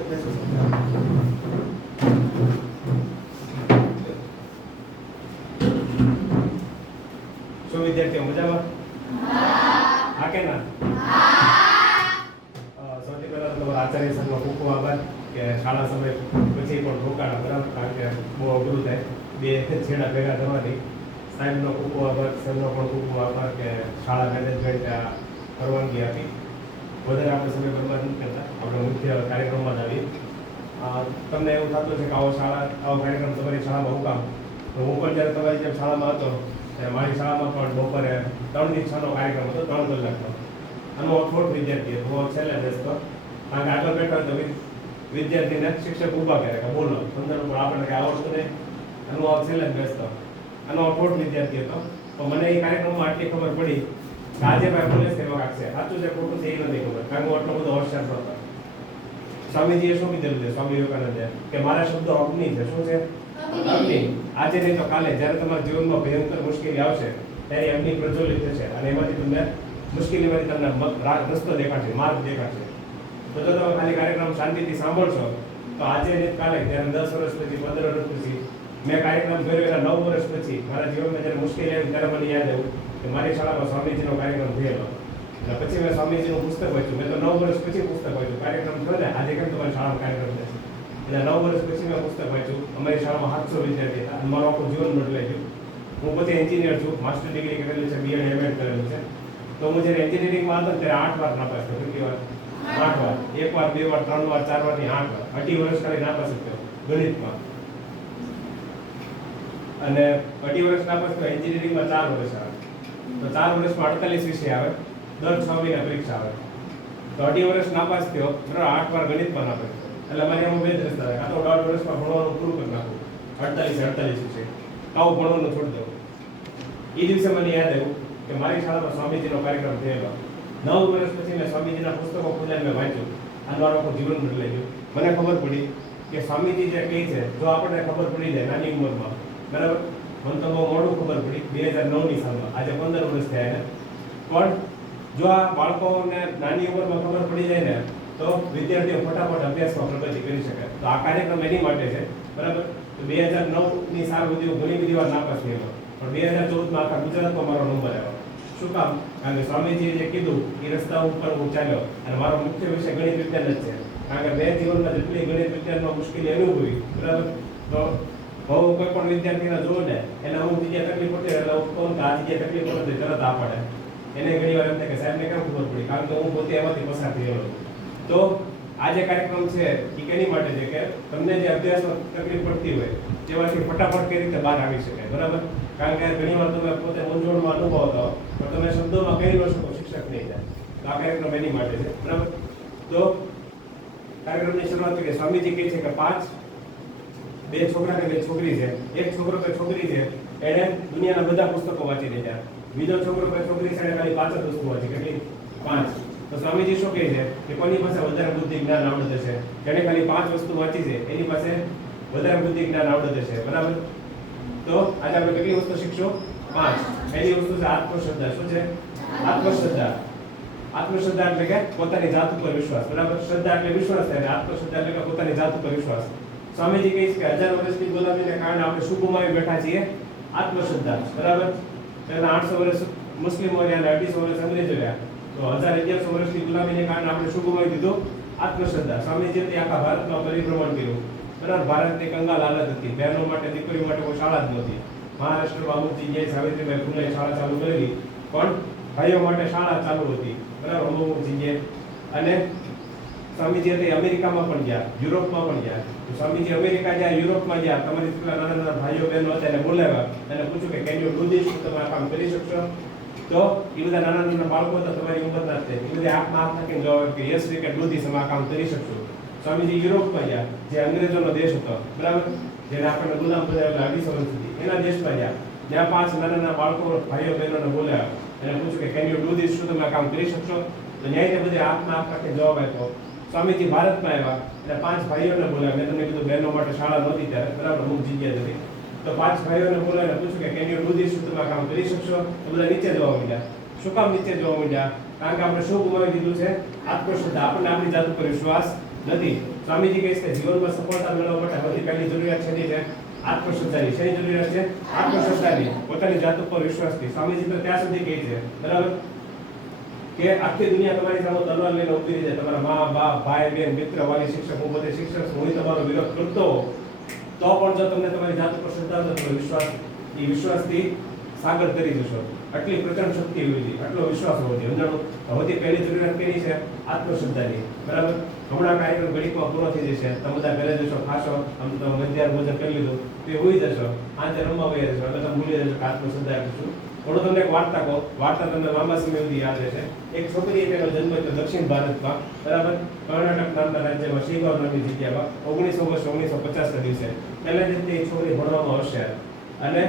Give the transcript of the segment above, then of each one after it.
શું વિદ્યાર્થીઓ મજામાં? હા કે ના? સૌથી પહેલા તમારા આચાર્ય સરનો ખૂબ ખૂબ આભાર કે શાળા સમય પછી પણ રોકાણા, બરાબર? કારણ કે બહુ અઘરું થાય બે છેડા ભેગા થવાની. સાહેબનો ખૂબ ખૂબ આભાર, સરનો પણ ખૂબ ખૂબ આભાર કે શાળા મેનેજમેન્ટ પરવાનગી આપી. વધારે આપણે સમય બરબાદ નથી કરતા, આપણે મુખ્ય કાર્યક્રમમાં જ આવીએ. તમને એવું થતું છે કે આવો કાર્યક્રમ તમારી શાળામાં હું કામ? તો હું પણ જ્યારે તમારી જેમ શાળામાં હતો ત્યારે મારી શાળામાં પણ બપોરે 3 થી 6 નો કાર્યક્રમ હતો, 3 કલાકનો. આનો અખોટ વિદ્યાર્થી હતો, હું છેલ્લે બેસતો, કારણ કે આગળ બેઠા તો વિદ્યાર્થીને શિક્ષક ઊભા કરે કે બોલો, અંદર ઉપર આપણને કંઈ આવડતું નહીં, આનું છેલ્લે જ બેસતો. આનો અખોટ વિદ્યાર્થી હતો. તો મને એ કાર્યક્રમમાં આટલી ખબર પડી કે આજે ભાઈ બોલે છે એમાં છે, સાચું છે ખોટું છે એ નથી ખબર, કારણ કે હું આટલો બધો હોશિયાર હતો. સ્વામીજીએ શું કીધેલું છે, સ્વામી વિવેકાનંદે, કે મારા શબ્દો અગ્નિ છે. શું છે? અગ્નિ. આજે નહીં તો કાલે જ્યારે તમારા જીવનમાં ભયંકર મુશ્કેલી આવશે ત્યારે અગ્નિ પ્રજ્વલિત થશે અને એમાંથી તમને મુશ્કેલીમાંથી તમને રસ્તો દેખાડશે, માર્ગ દેખાડશે. તો જો તમે ખાલી કાર્યક્રમ શાંતિથી સાંભળશો તો આજે નહીં કાલે, જ્યારે 10 વર્ષ પછી, 15 વર્ષ પછી મેં કાર્યક્રમ કર્યો, એના 9 વર્ષ પછી મારા જીવનમાં જ્યારે મુશ્કેલી આવી ત્યારે મને યાદ આવ્યું કે મારી શાળામાં સ્વામીજીનો કાર્યક્રમ થયેલો. એટલે પછી મેં સ્વામીજીનું પુસ્તક વાંચ્યું. મેં તો 9 વર્ષ પછી પુસ્તક વાંચ્યું. કાર્યક્રમ થયો ને, આજે કેમ તમારી શાળામાં કાર્યક્રમ થશે? એટલે 9 વર્ષ પછી મેં પુસ્તક વાંચ્યું. અમારી શાળામાં 700 વિદ્યાર્થી હતા અને મારું આખું જીવન બદલાઈ ગયું. હું પોતે એન્જિનિયર છું, માસ્ટર ડિગ્રી કરેલી છે, BEd MAd કરેલું છે. તો હું જ્યારે એન્જિનિયરિંગમાં હતો ત્યારે 8 વાર નાપાસ થયો. કેટલી વાર? 8 વાર. 1 વાર, 2 વાર, 3 વાર, 4 વાર ની 8 વાર. 18 વર્ષ ખાલી નાપાસ થયો ગણિતમાં. અને 18 વર્ષ નાપાસ થયો. એન્જિનિયરિંગમાં 4 વર્ષ આવે તો 4 વર્ષમાં 48 વિષય આવે, દર 6 મહિના પરીક્ષા આવે. તો 18 વર્ષ નાપાસ થયો, બરાબર, 8 વાર ગણિતમાં નાપાસ થયો. એટલે મારે એમાં બે જ રસ્તા હતા, કાં તો 1.5 વર્ષમાં ભણવાનું પૂરું કરી નાખું, 48 વિષય, કાં ભણવાનું છોડી દઉં. એ દિવસે મને યાદ આવ્યું કે મારી શાળામાં સ્વામીજીનો કાર્યક્રમ થયેલો. 9 વર્ષ પછી મેં સ્વામીજીના પુસ્તકો ખોલીને મેં વાંચ્યું. આનું આખું જીવન બદલાઈ ગયું. મને ખબર પડી કે સ્વામીજી જે કહે છે, જો આપણને ખબર પડી જાય નાની ઉંમરમાં, બરાબર, મને તો બહુ મોડું ખબર પડી 2009ની સાલમાં, આજે 15 વર્ષ થયા એને. પણ જો આ બાળકોને નાની ઉંમરમાં ખબર પડી જાય ને તો વિદ્યાર્થીઓ ફટાફટ અભ્યાસમાં પ્રગતિ કરી શકે. તો આ કાર્યક્રમ એની માટે છે, બરાબર. તો 2009ની સાલ સુધી ઘણી બધી વાર નાપાસ થયેલો, પણ 2014માં આખા ગુજરાતમાં મારો નંબર આવ્યો. શું કામ? કારણ કે સ્વામીજીએ જે કીધું એ રસ્તા ઉપર હું ચાલ્યો અને મારો મુખ્ય વિષય ગણિત વિજ્ઞાન જ છે. કારણ કે મેં જીવનમાં જેટલી ગણિત વિજ્ઞાનમાં મુશ્કેલી અનુભવી, બરાબર, તો હું કોઈ પણ વિદ્યાર્થીને જોઉં ને એને અમુક જગ્યાએ તકલીફ પડતી એટલે હું કહું કે આ જગ્યાએ તકલીફ પડે તરત આ પડે. એને ઘણી વાર એમ થાય કે સાહેબને કેમ ખબર પડી, કારણ કે હું પોતે એમાંથી પસાર થયેલો. તો આ જે કાર્યક્રમ છે એ કેની માટે છે કે તમને જે અભ્યાસમાં તકલીફ પડતી હોય તેમાંથી ફટાફટ કઈ રીતે બહાર આવી શકે, બરાબર. કારણ કે ઘણી વાર તમે પોતે મૂંઝવણમાં અનુભવતા હો પણ તમે શબ્દોમાં કહી ન શકો, શિક્ષક નહીં જાય. તો આ કાર્યક્રમ એની માટે છે, બરાબર. તો કાર્યક્રમની શરૂઆત કરી સ્વામીજી કહે છે કે 2 છોકરા કે 2 છોકરી છે. એક છોકરો કે છોકરી છે એને દુનિયાના બધા પુસ્તકો વાંચી લીધા. બીજો છોકરો કે છોકરી છે એને ખાલી 5 જ વસ્તુ વાંચી. કેટલી? 5. તો સ્વામીજી શું કહે છે કે કોની પાસે વધારે બુદ્ધિ જ્ઞાન આવડત હશે, જેને ખાલી 5 વસ્તુ વાંચી છે એની પાસે વધારે બુદ્ધિ જ્ઞાન આવડત હશે, બરાબર. તો આજે આપણે કેટલી વસ્તુ શીખશું? 5. પહેલી વસ્તુ છે આત્મશ્રદ્ધા. શું છે? આત્મશ્રદ્ધા. આત્મશ્રદ્ધા એટલે કે પોતાની જાત ઉપર વિશ્વાસ, બરાબર. શ્રદ્ધા એટલે વિશ્વાસ થાય, આત્મશ્રદ્ધા એટલે કે પોતાની જાત ઉપર વિશ્વાસ. સ્વામીજી કહે છે કે 1000 વર્ષની ગુલામીને કારણે આપણે શું ગુમાવી બેઠા છીએ? આત્મશ્રદ્ધા, બરાબર. તેના 800 વર્ષ મુસ્લિમો રહ્યા, 250 વર્ષ અંગ્રેજો રહ્યા. તો 1100 વર્ષની ગુલામીને કારણે આપણે શું ગુમાવી દીધું? આત્મશ્રદ્ધા. સ્વામીજીએ આખા ભારતમાં પરિભ્રમણ કર્યું, બરાબર. ભારતની કંગાલ હાલત હતી, બહેનો માટે, દીકરીઓ માટે કોઈ શાળા જ નહોતી. મહારાષ્ટ્રમાં અમુક જગ્યાએ સાવિત્રીબાઈ ફૂલે શાળા ચાલુ કરેલી, પણ ભાઈઓ માટે શાળા ચાલુ હતી, બરાબર, અમુક જગ્યાએ. અને સ્વામીજી તે અમેરિકામાં પણ ગયા, યુરોપમાં પણ ગયા. તો સ્વામીજી અમેરિકા ગયા, યુરોપમાં ગયા, તમારી નાના નાના ભાઈઓ બહેનો હતા એને બોલાવ્યા અને પૂછ્યું કે કેન યુ ડુ ધીસ, તમે આ કામ કરી શકશો? તો એ બધા નાના નાના બાળકો હતા, તમારી ઉંમરના જ છે, એ બધા હાથમાં હાથ નાખીને જવાબ કે yes we can do this, અમે આ કામ કરી શકશું. સ્વામીજી યુરોપમાં ગયા, જે અંગ્રેજોનો દેશ હતો, બરાબર, જેને આપણને ગુલામ બનાવેલા 250 વર્ષ સુધી, એના દેશમાં ગયા. જ્યાં 5 નાના નાના બાળકો, ભાઈઓ બહેનોને બોલાવ્યા એને પૂછ્યું કે કેન યુ ડુ ધીસ, શું તમે આ કામ કરી શકશો? તો ન્યાય તે બધે હાથમાં હાથ નાખીને જવાબ આપ્યો. સ્વામીજી ભારતમાં આવ્યા એટલે 5 ભાઈઓને બોલાવ્યા. મેં તમને કીધું બહેનો માટે શાળા નહોતી ત્યારે, બરાબર, અમુક જગ્યાએ હતી. તો 5 ભાઈઓને બોલાવીને પૂછ્યું કે કેન યુ ડુ ધીસ, શું તમે આ કામ કરી શકશો? તો બધા નીચે જવા માંડ્યા. શું કામ નીચે જવા માંડ્યા? કારણ કે આપણે શું ગુમાવી દીધું છે? આત્મશ્રદ્ધા. આપણને આપણી જાત ઉપર વિશ્વાસ નથી. સ્વામીજી કહે છે કે જીવનમાં સફળતા મેળવવા માટે સૌથી પહેલી જરૂરિયાત છે તે આત્મશ્રદ્ધાની. શેની જરૂરિયાત છે? આત્મશ્રદ્ધાની. પોતાની જાત ઉપર વિશ્વાસની. સ્વામીજી તો ત્યાં સુધી કહે છે બરાબર કે આખી દુનિયા તમારી સામે તલવાર લઈને ઊભી રહી જાય, તમારા મા બાપ ભાઈ બહેન મિત્ર વાલી શિક્ષક, હું બધે શિક્ષક હું તમારો વિરોધ કરતો તો પણ જો તમને તમારી જાત ઉપર શ્રદ્ધા હોય તો વિશ્વાસ, એ વિશ્વાસથી સાગર તરી જશો. આટલી પ્રચંડ શક્તિ હોવી જોઈએ, આટલો વિશ્વાસ હોવો જોઈએ. સમજાણું? સૌથી પહેલી જરૂરિયાત કેની છે? આત્મશ્રદ્ધાની. બરાબર? હમણાં કાર્યક્રમ ઘડીકમાં પૂરો થઈ જશે, તમે બધા ઘરે જશો, ખાશો, આમ તો મધ્યાહન ભોજન કરી લીધું, તે હોઈ જશો, આજે રમવા વહી જશો, એટલે તમે ભૂલી જશો કે આત્મશ્રદ્ધા આપું છું. થોડું તમને એક વાર્તા કહો. વાર્તા તમને લાંબા સમય સુધી યાદ રહેશે. એક છોકરી તેનો જન્મ થયો દક્ષિણ ભારતમાં, બરાબર, કર્ણાટક નામના રાજ્યમાં શિવગાંવ નામની જગ્યામાં 19 ઓગસ્ટ 1950 ના દિવસે. પહેલા જ તે છોકરી ભણવામાં હોશિયાર અને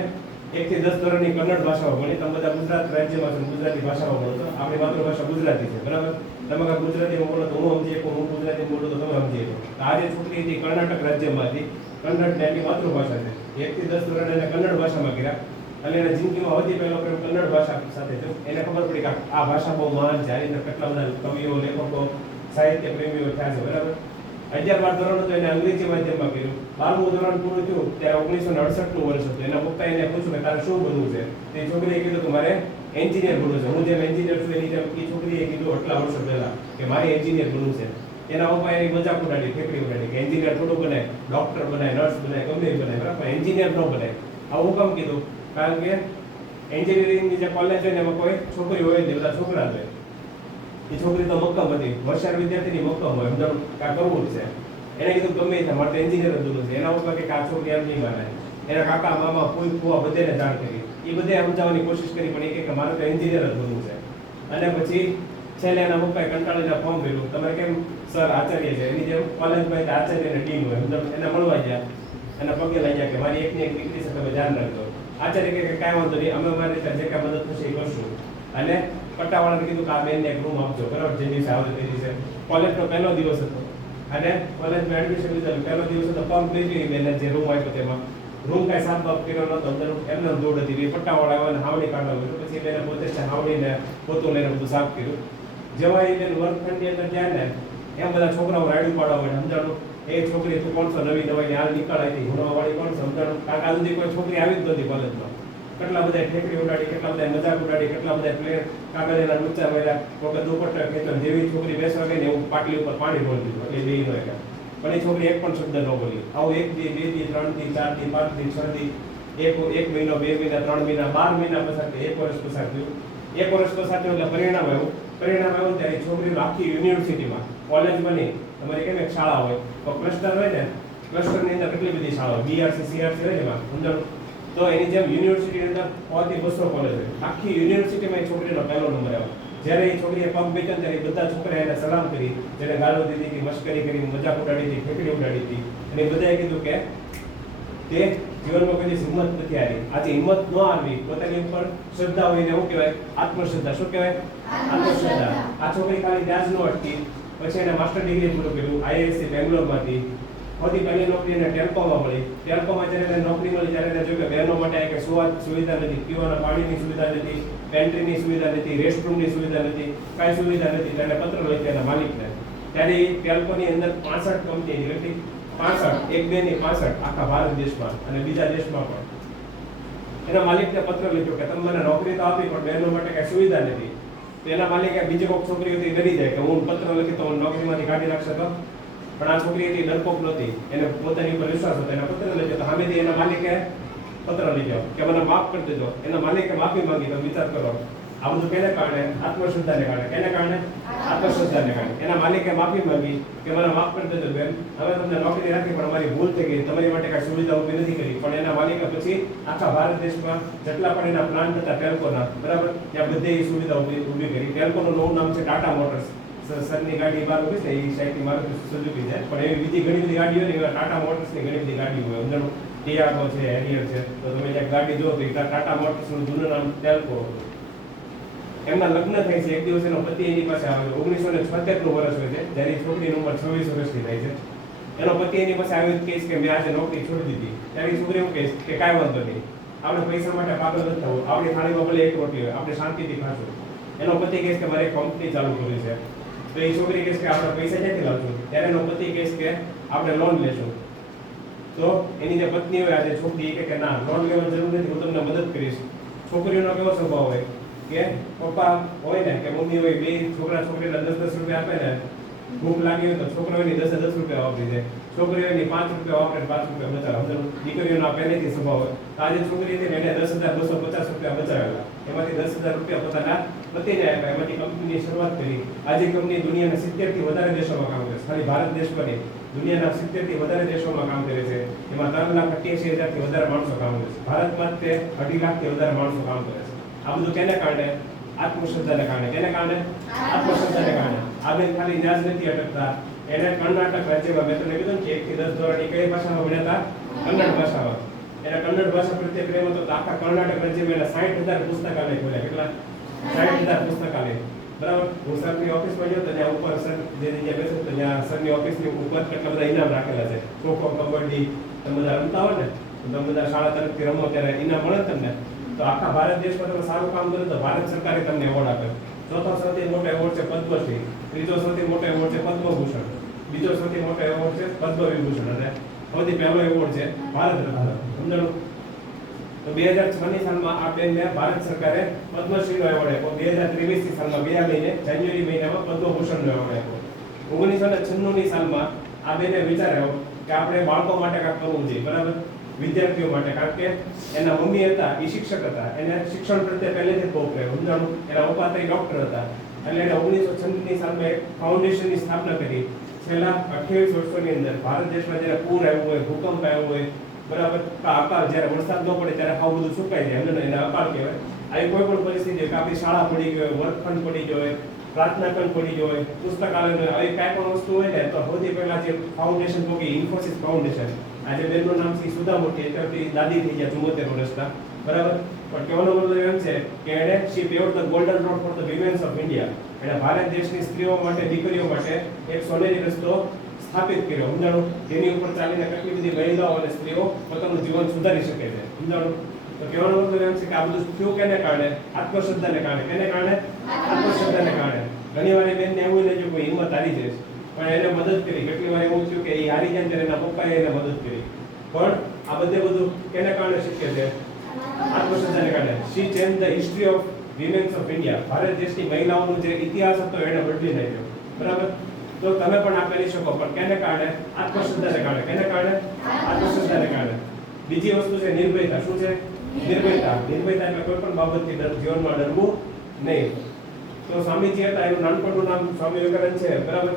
1 થી 10 ધોરણની કન્નડ ભાષાઓ ભણી. તમે બધા ગુજરાત રાજ્યમાં છો, ગુજરાતી ભાષાઓ ભણો છો. આપણી માતૃભાષા ગુજરાતી છે, બરાબર. તમે કાંઈ ગુજરાતીમાં બોલો તો હું સમજી શકું, હું ગુજરાતી બોલું તો તમે સમજી શકો. આ જે છોકરી હતી કર્ણાટક રાજ્યમાંથી, કન્નડ એની માતૃભાષા છે. 1 થી 10 ધોરણ એને કન્નડ ભાષામાં કર્યા અને એના જિંદગીમાં સૌથી પહેલો પ્રેમ કન્નડ ભાષા સાથે થયો. એને ખબર પડી કે આ ભાષા બહુ મહાન છે, આની અંદર કેટલા બધા કવિઓ, લેખકો, સાહિત્ય પ્રેમીઓ થયા છે, બરાબર. 11-12 ધોરણ તો એને અંગ્રેજી માધ્યમમાં કર્યું. 12મું ધોરણ પૂરું થયું ત્યારે 1968 નું વર્ષ હતું. એના પપ્પાએ એને પૂછ્યું કે તારે શું બનવું છે? તે છોકરીએ કીધું કે મારે એન્જિનિયર બનવું છે. હું જેમ એન્જિનિયર છું એની જેમ એ છોકરીએ કીધું આટલા વર્ષો પહેલા કે મારે એન્જિનિયર બનવું છે. એના પપ્પાએ એની મજાક ઉડાડી, ઠેકડી ઉડાડી કે એન્જિનિયર થોડું બને, ડોક્ટર બને, નર્સ બને, ગમે એ બને, બરાબર, એન્જિનિયર ન બને. આવું કામ કીધું? કારણ કે એન્જિનિયરિંગની જે કોલેજ છે ને એમાં કોઈ છોકરી હોય નહીં, બધા છોકરા હોય. એ છોકરી તો મક્કમ હતી, હોશિયાર વિદ્યાર્થીની મક્કમ હોય, સમજાણું? કાં કરવું જ છે. એને કીધું ગમે તે મારે એન્જિનિયર જ બનવું છે. એના ઉપર કે આ છોકરી એમ નહીં માને. એના કાકા મામા ફૂઈ ફુવા બધાને જાણ કરી, એ બધે સમજાવવાની કોશિશ કરી, પણ એ કે મારે તો એન્જિનિયર જ બનવું છે. અને પછી છેલ્લે એના પપ્પાએ કંટાળીને ફોર્મ ભર્યું. તમારે કેમ સર આચાર્ય છે, એની જેમ કોલેજમાં આચાર્યની ટીમ હોય, એને મળવા ગયા, એના પગે લઈ ગયા કે મારી એકની એક દીકરી છે, તમે ધ્યાન રાખજો. આચાર્ય કે કાંઈ વાંધો નહીં, અમે અમારી રીતે જે કાંઈ મદદ થશે એ કરશું. અને પટ્ટાવાળાને કીધું કે આ બેનને એક રૂમ આપજો, બરાબર. જે દિવસે આવે તે દિવસે કોલેજનો પહેલો દિવસ હતો અને કોલેજમાં એડમિશન લીધેલું. પહેલો દિવસ હતો, પંપ લઈ ગઈ બેને જે રૂમ આપ્યો તેમાં રૂમ કાંઈ સાફ બાફ કર્યો નહોતો, અંદર એમને દોડ હતી. એ પટ્ટાવાળા આવ્યા હાવડી કાઢવા ગયું, પછી બેને પોતે છે હાવડીને પોતું લઈને બધું સાફ કર્યું. જેવા એ બેન વર્ગખંડની અંદર જાય ને એમ બધા છોકરાઓ રાયડું પાડવા માંડે. સમજાણું? એ છોકરી તું કોણ છો, નવી નવી હાલ નીકળાઈ હતી, ભણવાવાળી કોણ છે? સમજાણું? કારણ કે આ સુધી કોઈ છોકરી આવી જ નહોતી કોલેજમાં. કેટલા બધા ઠેકડી ઉડાડી, કેટલા બધા મજાક ઉડાડી, કેટલા બધા પ્લેયર કાગળના લુચ્ચા માર્યા, કોઈ દુપટ્ટા ખેંચો. જેવી છોકરી બેસવા ગઈ ને એવું પાટલી ઉપર પાણી ઢોળી દીધું, એ બે નો. પણ એ છોકરી એક પણ શબ્દ ન બોલી. આવું 1 દી 2 દી 3 દી 4 દી 5 દી 6 દી, 1 મહિનો 2 મહિના 3 મહિના 12 મહિના પસાર થયું, 1 વર્ષ પસાર થયું. 1 વર્ષ પસાર થયું એટલે પરિણામ આવ્યું. પરિણામ આવ્યું ત્યારે છોકરીઓ આખી યુનિવર્સિટીમાં, કોલેજમાં નહીં, તમારી કેમ એક શાળા હોય તો ક્લસ્ટર હોય ને, ક્લસ્ટરની અંદર કેટલી બધી શાળાઓ, બીઆરસી સીઆરસી હોય ને એમાં, સમજાણું? તો એની જેમ યુનિવર્સિટીની અંદર 100 થી 200 કોલેજ હોય. આખી યુનિવર્સિટીમાં એ છોકરીનો પહેલો નંબર આવ્યો. જ્યારે એ છોકરીએ પગ બેચ્યો ત્યારે બધા છોકરાએ એને સલામ કરી, જેને ગાળો દીધી હતી, મશ્કરી કરી, મજાક ઉડાડી હતી, ઠેકડી ઉડાડી હતી. અને બધાએ કીધું કે તે જીવનમાં કોઈ હિંમત નથી હારી. આજે હિંમત ન આવી, પોતાની ઉપર શ્રદ્ધા હોય ને, એવું કહેવાય આત્મશ્રદ્ધા. શું કહેવાય? આત્મશ્રદ્ધા. આ છોકરી ખાલી ત્યાં જ ન અટકી, પછી એને માસ્ટર ડિગ્રી પૂરું કર્યું આઈઆઈએસસી બેંગ્લોરમાંથી. સૌથી પહેલી નોકરી એને ટેલ્કોમાં મળી. ટેલ્કોમાં જ્યારે એને નોકરી મળી ત્યારે એને જોયું કે બહેનો માટે કે સુવિધા નથી, પીવાના પાણીની સુવિધા નથી, પેન્ટ્રીની સુવિધા નથી, રેસ્ટરૂમની સુવિધા નથી, કાંઈ સુવિધા નથી. એટલે પત્ર લખ્યો એના માલિકને. ત્યારે ટેલ્કોની અંદર 65 કંપની હતી, 65, એક બે ની 65, આખા ભારત દેશમાં અને બીજા દેશમાં પણ. એના માલિકને પત્ર લખ્યો કે તમે મને નોકરી તો આપી પણ બહેનો માટે કઈ સુવિધા નથી. તો એના માલિકે બીજી કોઈક છોકરી હતી ડરી જાય કે હું પત્ર લખી તો નોકરીમાંથી કાઢી નાખશે તો. પણ આ છોકરી હતી ડરપોક નહોતી, એને પોતાની ઉપર વિશ્વાસ હતો. એના પત્ર લખ્યો તો સામેથી એના માલિકે પત્ર લખ્યો કે મને માફ કરી દેજો. એના માલિકે માફી માંગી. તમે વિચાર કરો, આ બધું કેને કારણે? આત્મશ્રદ્ધાને કારણે. કેને કારણે? આત્મશ્રદ્ધાને કારણે. એના માલિકે માફી માંગી કે મને માફ કરી દેજો બેન, હવે તમને નોકરી રાખી પણ અમારી ભૂલ થઈ ગઈ, તમારી માટે કાંઈ સુવિધા ઊભી નથી કરી. પણ એના માલિકે પછી આખા ભારત દેશમાં જેટલા પણ એના પ્લાન્ટ હતા ટેલ્કોના, બરાબર, ત્યાં બધે એ સુવિધા ઊભી કરી. ટેલ્કોનું નવું નામ છે ટાટા મોટર્સ. સરની ગાડી બહાર ઉભી છે, એ સાઈડની મારુતિ સુઝુકી છે, પણ એવી બીજી ઘણી બધી ગાડીઓ ને, એવા ટાટા મોટર્સની ઘણી બધી ગાડીઓ હોય. અંદર ટિયાગો છે, હેરિયર છે. તો તમે જ્યાં ગાડી જો તો ટાટા મોટર્સનું જૂનું નામ ટેલ્કો હતું. એમના લગ્ન થાય છે. એક દિવસ એનો પતિ એની પાસે આવે છે. 1976 નું વર્ષ હોય છે, જ્યારે છોકરીની ઉંમર 26 વર્ષની થાય છે. એનો પતિ એની પાસે આવ્યો કહીશ કે મેં આજે નોકરી છોડી દીધી. ત્યારે છોકરી એવું કહીશ કે કાંઈ વાંધો નહીં, આપણે પૈસા માટે પાગલ નથી થવું, આપણી થાળીમાં ભલે એક રોટલી હોય, આપણે શાંતિથી ખાશું. એનો પતિ કહીશ કે મારે કંપની ચાલુ કરવી છે, તો એ છોકરી કહેશે કે આપણે પૈસા ક્યાંથી લાવશું, ત્યારે એનો પતિ કહેશે કે આપણે લોન લેશું. તો એની જે પત્ની હોય આજે છોકરી એ કે ના લોન લેવાની જરૂર નથી, હું તમને મદદ કરીશ. છોકરીઓનો કેવો સ્વભાવ હોય કે પપ્પા હોય ને કે મમ્મી હોય, બે છોકરા છોકરીને 10-10 રૂપિયા આપે ને, ભૂખ લાગી હોય તો છોકરાઓની 10-10 રૂપિયા વાપરી જાય, છોકરીઓની 5 રૂપિયા વાપરે 5 રૂપિયા બચાવે. દીકરીઓનો આ પહેલેથી સ્વભાવ હોય. તો આજે છોકરી હતી ને એને 10,250 રૂપિયા બચાવેલા, એમાંથી 10,000 રૂપિયા પોતાના પતિને આપ્યા, એમાંથી કંપનીની શરૂઆત કરી. આજે કંપની દુનિયાના 70 થી વધારે દેશોમાં કામ કરે છે, ખાલી ભારત દેશમાં નહીં, દુનિયાના 70 થી વધારે દેશોમાં કામ કરે છે. એમાં 3,88,000 થી વધારે માણસો કામ કરે છે. ભારતમાં તે 2.5 લાખ થી વધારે માણસો કામ કરે છે. આ બધું કેને કારણે? આત્મશ્રદ્ધાને કારણે. કેને કારણે? આત્મશ્રદ્ધાને કારણે. આ બેન ખાલી ન્યાજ નથી અટકતા, એને કર્ણાટક રાજ્યમાં, મેં તમને કીધું કે 1 થી 10 ધોરણ કઈ ભાષામાં ભણ્યા હતા? કન્નડ ભાષામાં. એને કન્નડ ભાષા પ્રત્યે પ્રેમ હતો તો આખા કર્ણાટક રાજ્યમાં એને 60,000 પુસ્તકાલય ખોલ્યા. કેટલા? 60,000 પુસ્તકાલય. બરાબર. હું સરની ઓફિસમાં ગયો તો ત્યાં ઉપર સર જે જગ્યાએ બેસે તો ત્યાં સરની ઓફિસની ઉપર કેટલા બધા ઇનામ રાખેલા છે. ખોખો, કબડ્ડી તમે બધા રમતા હોય ને તો તમે બધા શાળા તરફથી રમો ત્યારે ઇનામ મળે તમને. તો આખા ભારત દેશમાં તમે સારું કામ કરો તો ભારત સરકારે તમને એવોર્ડ આપે. ચોથો સૌથી મોટો એવોર્ડ છે પદ્મશ્રી, ત્રીજો સૌથી મોટો એવોર્ડ છે પદ્મભૂષણ, બીજો સૌથી મોટો એવોર્ડ છે પદ્મવિભૂષણ, અને સૌથી પહેલો એવોર્ડ છે ભારત રત્ન. સમજાણું? તો 2006 સાલમાં આ બેનને ભારત સરકારે પદ્મશ્રીનો એવોર્ડ આપ્યો. 2023 સાલમાં ગયા મહિને જાન્યુઆરી મહિનામાં પદ્મભૂષણનો એવોર્ડ આપ્યો. 1996 સાલમાં આ બેને વિચાર આવ્યો કે આપણે બાળકો માટે કાંઈક કરવું જોઈએ. બરાબર. વિદ્યાર્થીઓ માટે, કારણ કે એના મમ્મી હતા એ શિક્ષક હતા, એને શિક્ષણ પ્રત્યે પહેલેથી બહુ પ્રેમ. સમજાણું? એના પપ્પા ડોક્ટર હતા, એટલે એને 1996 સાલમાં એક ફાઉન્ડેશનની સ્થાપના કરી. છેલ્લા 28 વર્ષોની અંદર ભારત દેશમાં જ્યારે પૂર આવ્યું હોય, ભૂકંપ આવ્યો હોય, બરાબર, અકાળ, જ્યારે વરસાદ ન પડે ત્યારે આવું બધું સુકાઈ જાય, એને અકાળ કહેવાય. આવી કોઈ પણ પરિસ્થિતિ કે આપણી શાળા પડી ગઈ હોય, વર્ગખંડ પડી ગયો હોય, પ્રાર્થના ખંડ પડી ગયો હોય, પુસ્તકાલય, આવી કાંઈ પણ વસ્તુ હોય ને તો સૌથી પહેલા જે ફાઉન્ડેશન પોકી ઇન્ફોસિસ ફાઉન્ડેશન. આજે બેનનું નામ છે સુધા મોટી, એટલે દાદી થઈ ગયા 74 વર્ષના. બરાબર. પણ કહેવાનો મતલબ એમ છે કે એણે she paved the golden road for the womens of India. એણે ભારત દેશની સ્ત્રીઓ માટે, દીકરીઓ માટે એક સોનેરી રસ્તો સ્થાપિત કર્યો. સમજાણું? જેની ઉપર ચાલીને કેટલી બધી મહિલાઓ અને સ્ત્રીઓ પોતાનું જીવન સુધારી શકે છે. સમજાણું? તો કહેવાનો મતલબ એમ છે કે આ બધું થયું કેને કારણે? આત્મશ્રદ્ધાને કારણે. કેને કારણે? આત્મશ્રદ્ધાને કારણે. ઘણી વાર બેનને એવું લાગ્યું કે હિંમત હારી જઈશ, પણ એને મદદ કરી. કેટલી વાર એવું થયું કે એ હારી જાય ત્યારે એના પપ્પાએ એને મદદ કરી. પણ આ બધું કેને કારણે શક્ય છે? આત્મશ્રદ્ધાને કારણે. She change the history of womens of India. Bharat દેશની મહિલાઓનો જે ઇતિહાસ હતો એને બદલી નાખ્યો. બરાબર. તો તમે પણ આ કરી શકો, પણ કેને કારણે? આત્મશ્રદ્ધાને કારણે. કેને કારણે? આત્મશ્રદ્ધાને કારણે. બીજી વસ્તુ છે નિર્ભયતા. શું છે? નિર્ભયતા. નિર્ભયતા એટલે કોઈ પણ બાબતથી જીવનમાં ડરવું નહીં. તો સ્વામીજી હતા, એનું નાનપણનું નામ સ્વામી વિવેકાનંદ છે. બરાબર.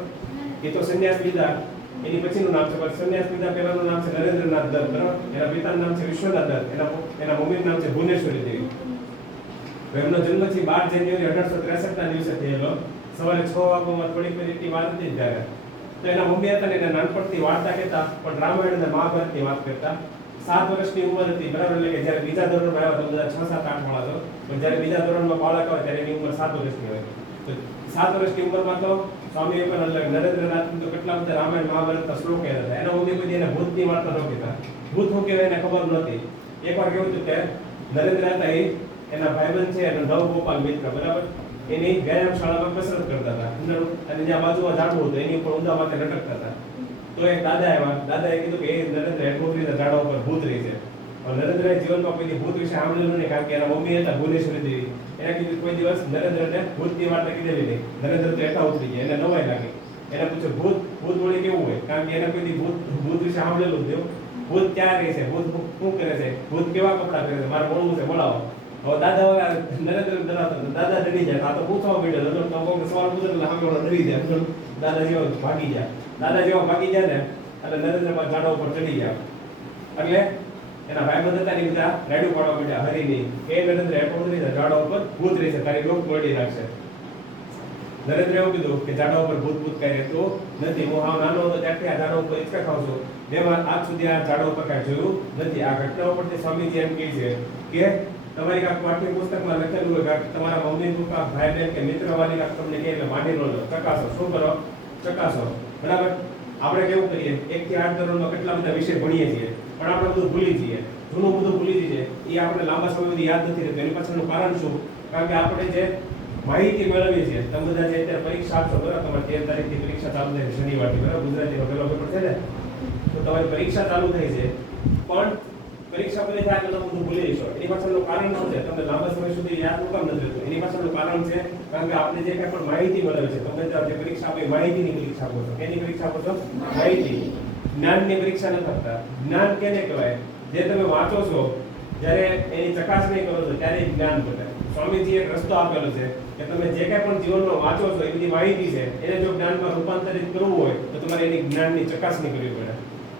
એ તો સંન્યાસ લીધા, એની પછીનું નામ છે, પણ સંન્યાસ લીધા પહેલાનું નામ છે નરેન્દ્રનાથ દત્ત. બરાબર. એના પિતાનું નામ છે વિશ્વનાથ દત્ત, એના મમ્મીનું નામ છે ભુવનેશ્વરી દેવી. એમનો જન્મ છે 12 જાન્યુઆરી 1863 ના દિવસે થયેલો. સવારે 6 વાગ્યામાં થોડીક મિનિટની વાત હતી ત્યારે. તો એના મમ્મી હતા ને એને નાનપણથી વાર્તા કહેતા, પણ રામાયણ અને મહાભારતની વાત કરતા. 7 વર્ષની ઉંમર હતી. બરાબર. એટલે કે જ્યારે બીજા ધોરણમાં આવ્યા તો બધા 6, 7, 8 વાળા તો, પણ જ્યારે બીજા ધોરણમાં બાળક આવે ત્યારે એની ઉંમર 7 વર્ષની હોય. તો 7 વર્ષની ઉંમરમાં તો સ્વામી વિવેકાનંદ નરેન્દ્રનાથ તો કેટલા બધા રામાયણ મહાભારતના શ્લોક કહેતા હતા. એના મમ્મી કોઈ એને ભૂતની વાર્તા ન કહેતા. ભૂત શું કહેવાય એને ખબર નહોતી. એકવાર કેવું હતું કે નરેન્દ્ર હતા એ એના ભાઈબંધ છે એનો નવગોપાલ મિત્ર. બરાબર. એની વ્યાયામ શાળામાં કસરત કરતા હતા, અને જ્યાં બાજુમાં ઝાડવું હતું એની ઉપર ઊંધા માથે લટકતા હતા. તો એક દાદા આવ્યા. દાદાએ કીધું કે એ નરેન્દ્ર ઠોકરીના ઝાડા ઉપર ભૂત રહી છે. પણ નરેન્દ્રએ જીવનમાં કોઈ ભૂત વિશે સાંભળેલું નહીં, કારણ કે એના મમ્મી હતા ભુવનેશ્વરી દેવી. એને કીધું કોઈ દિવસ નરેન્દ્રને ભૂતની વાર્તા કીધેલી નહીં. નરેન્દ્ર તો હેઠા ઉતરી ગયા, એને નવાઈ લાગી. એને પૂછ્યું ભૂત ભૂત વળી કેવું હોય, કારણ કે એને કોઈ ભૂત વિશે સાંભળેલું જ નહીં. ભૂત ક્યાં રહે છે, ભૂત શું કરે છે, ભૂત કેવા કપડાં પહેરે છે, મારે બોલવું છે, બોલાવો. હવે દાદા નરેન્દ્ર ડરાવતા, દાદા ડરી જાય. આ તો પૂછવા માંડ્યો તો કોઈ સવાલ પૂછે એટલે સામે વાળો ડરી જાય. દાદા જેવા ભાગી જાય. દાદા જેવા ભાગી જાય ને એટલે નરેન્દ્ર ઝાડા ઉપર ચડી ગયા. એટલે એના ભાઈબંધ હતા ને બધા રેડું પાડવા માંડ્યા હરીની કે નરેન્દ્ર હેઠો ઉતરી જાય, ઝાડા ઉપર ભૂત રહેશે, તારી લોક મળી રાખશે. નરેન્દ્ર એવું કીધું કે ઝાડા ઉપર ભૂત કઈ રહેતું નથી. હું હાવ નાનો હતો ત્યારથી આ ઝાડા ઉપર હિંચકા ખાઉં છું. જેમાં આજ સુધી આ ઝાડા ઉપર કાંઈ જોયું નથી. આ ઘટના ઉપરથી સ્વામીજી એમ કહે છે કે તમારી કાંઈક પાઠ્યપુસ્તકમાં લખેલું હોય કે તમારા મમ્મી પપ્પા ભાઈ બહેન કે મિત્રવાળી કાંઈક તમને કહે એટલે માની લો, ચકાસો. શું કરો? ચકાસો. બરાબર. આપણે કેવું કરીએ 1 થી 8 ધોરણમાં કેટલા બધા વિષય ભણીએ છીએ, પણ આપણે બધું ભૂલી જઈએ. જૂનું બધું ભૂલી જઈએ. એ આપણે લાંબા સમય સુધી યાદ નથી રહેતું. એની પાછળનું કારણ શું? કારણ કે આપણે જે માહિતી મેળવી છે. તમે બધા જે અત્યારે પરીક્ષા આપશો બરાબર, તમારે 13 તારીખથી પરીક્ષા ચાલુ થાય છે શનિવારથી બરાબર, ગુજરાતીનો પહેલો પેપર છે ને, તો તમારી પરીક્ષા ચાલુ થઈ છે. પણ પરીક્ષા પૂરી થાય એટલે તમે બધું ભૂલી જશો. એની પાછળનું કારણ શું છે? તમને લાંબા સમય સુધી યાદ ન કામ નથી રહેતું. એની પાછળનું કારણ છે કારણ કે આપણે જે કંઈ પણ માહિતી મેળવી છે, તમે જે પરીક્ષા આપી માહિતીની પરીક્ષા આપો છો. એની પરીક્ષા આપો છો માહિતી, જ્ઞાનની પરીક્ષા નથી આપતા. જ્ઞાન કેને કહેવાય? જે તમે વાંચો છો, જ્યારે એની ચકાસણી કરો છો ત્યારે જ્ઞાન બને. સ્વામીજીએ એક રસ્તો આપેલો છે કે તમે જે કંઈ પણ જીવનમાં વાંચો છો એ બધી માહિતી છે, એને જો જ્ઞાનમાં રૂપાંતરિત કરવું હોય તો તમારે એની જ્ઞાનની ચકાસણી કરવી પડે.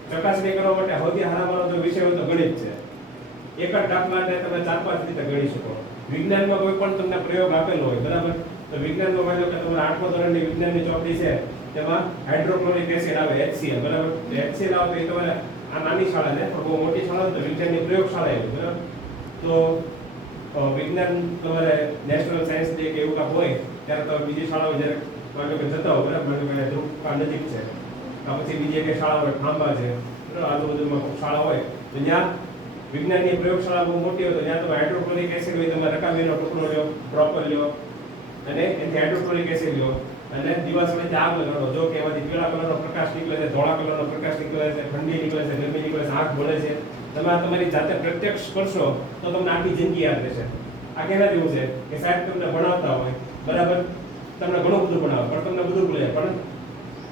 ચકાસણી કરવા માટે સૌથી સારામાં જો વિષય હોય તો ગણિત છે. એક જ દાખલાને તમે 4-5 રીતે ગણી શકો. વિજ્ઞાનમાં કોઈ પણ તમને પ્રયોગ આપેલો હોય બરાબર, તો વિજ્ઞાનમાં માની લો કે તમારા 8મા ધોરણની વિજ્ઞાનની ચોપડી છે, તેમાં હાઇડ્રોક્લોરિક એસિડ આવે HCl બરાબર. HCl આવે તો એ તમારે આ નાની શાળા છે, પણ બહુ મોટી શાળા તો વિજ્ઞાનની પ્રયોગશાળા છે બરાબર. તો વિજ્ઞાન તમારે નેશનલ સાયન્સ ડે કે એવું કાંઈ હોય ત્યારે તમે બીજી શાળાઓ જ્યારે માનો કે જતા હો બરાબર, માનો કે ધ્રુવકા નજીક છે, પછી બીજી એક શાળા હોય ખાંભા છે બરાબર, આજુબાજુમાં કોઈ શાળા હોય તો ત્યાં વિજ્ઞાનની પ્રયોગશાળા બહુ મોટી હોય તો ત્યાં તમે હાઇડ્રોક્લોરિક એસિડ હોય, તમે રકાબીનો ટુકડો લ્યો, ડ્રોપર લ્યો અને એનાથી હાઇડ્રોક્લોરિક એસિડ લ્યો અને દિવાસળીથી આગ લગાડો. જો કે એમાંથી પીળા કલરનો પ્રકાશ નીકળે છે, ધોળા કલરનો પ્રકાશ નીકળે છે, ઠંડી નીકળે છે, ગરમી નીકળે છે, આંખ બળે છે. તમે આ તમારી જાતે પ્રત્યક્ષ કરશો તો તમને આખી જિંદગી યાદ રહેશે. આ કેના જેવું છે કે સાહેબ તમને ભણાવતા હોય બરાબર, તમને ઘણું બધું ભણાવે પણ તમને બધું ભૂલે. પણ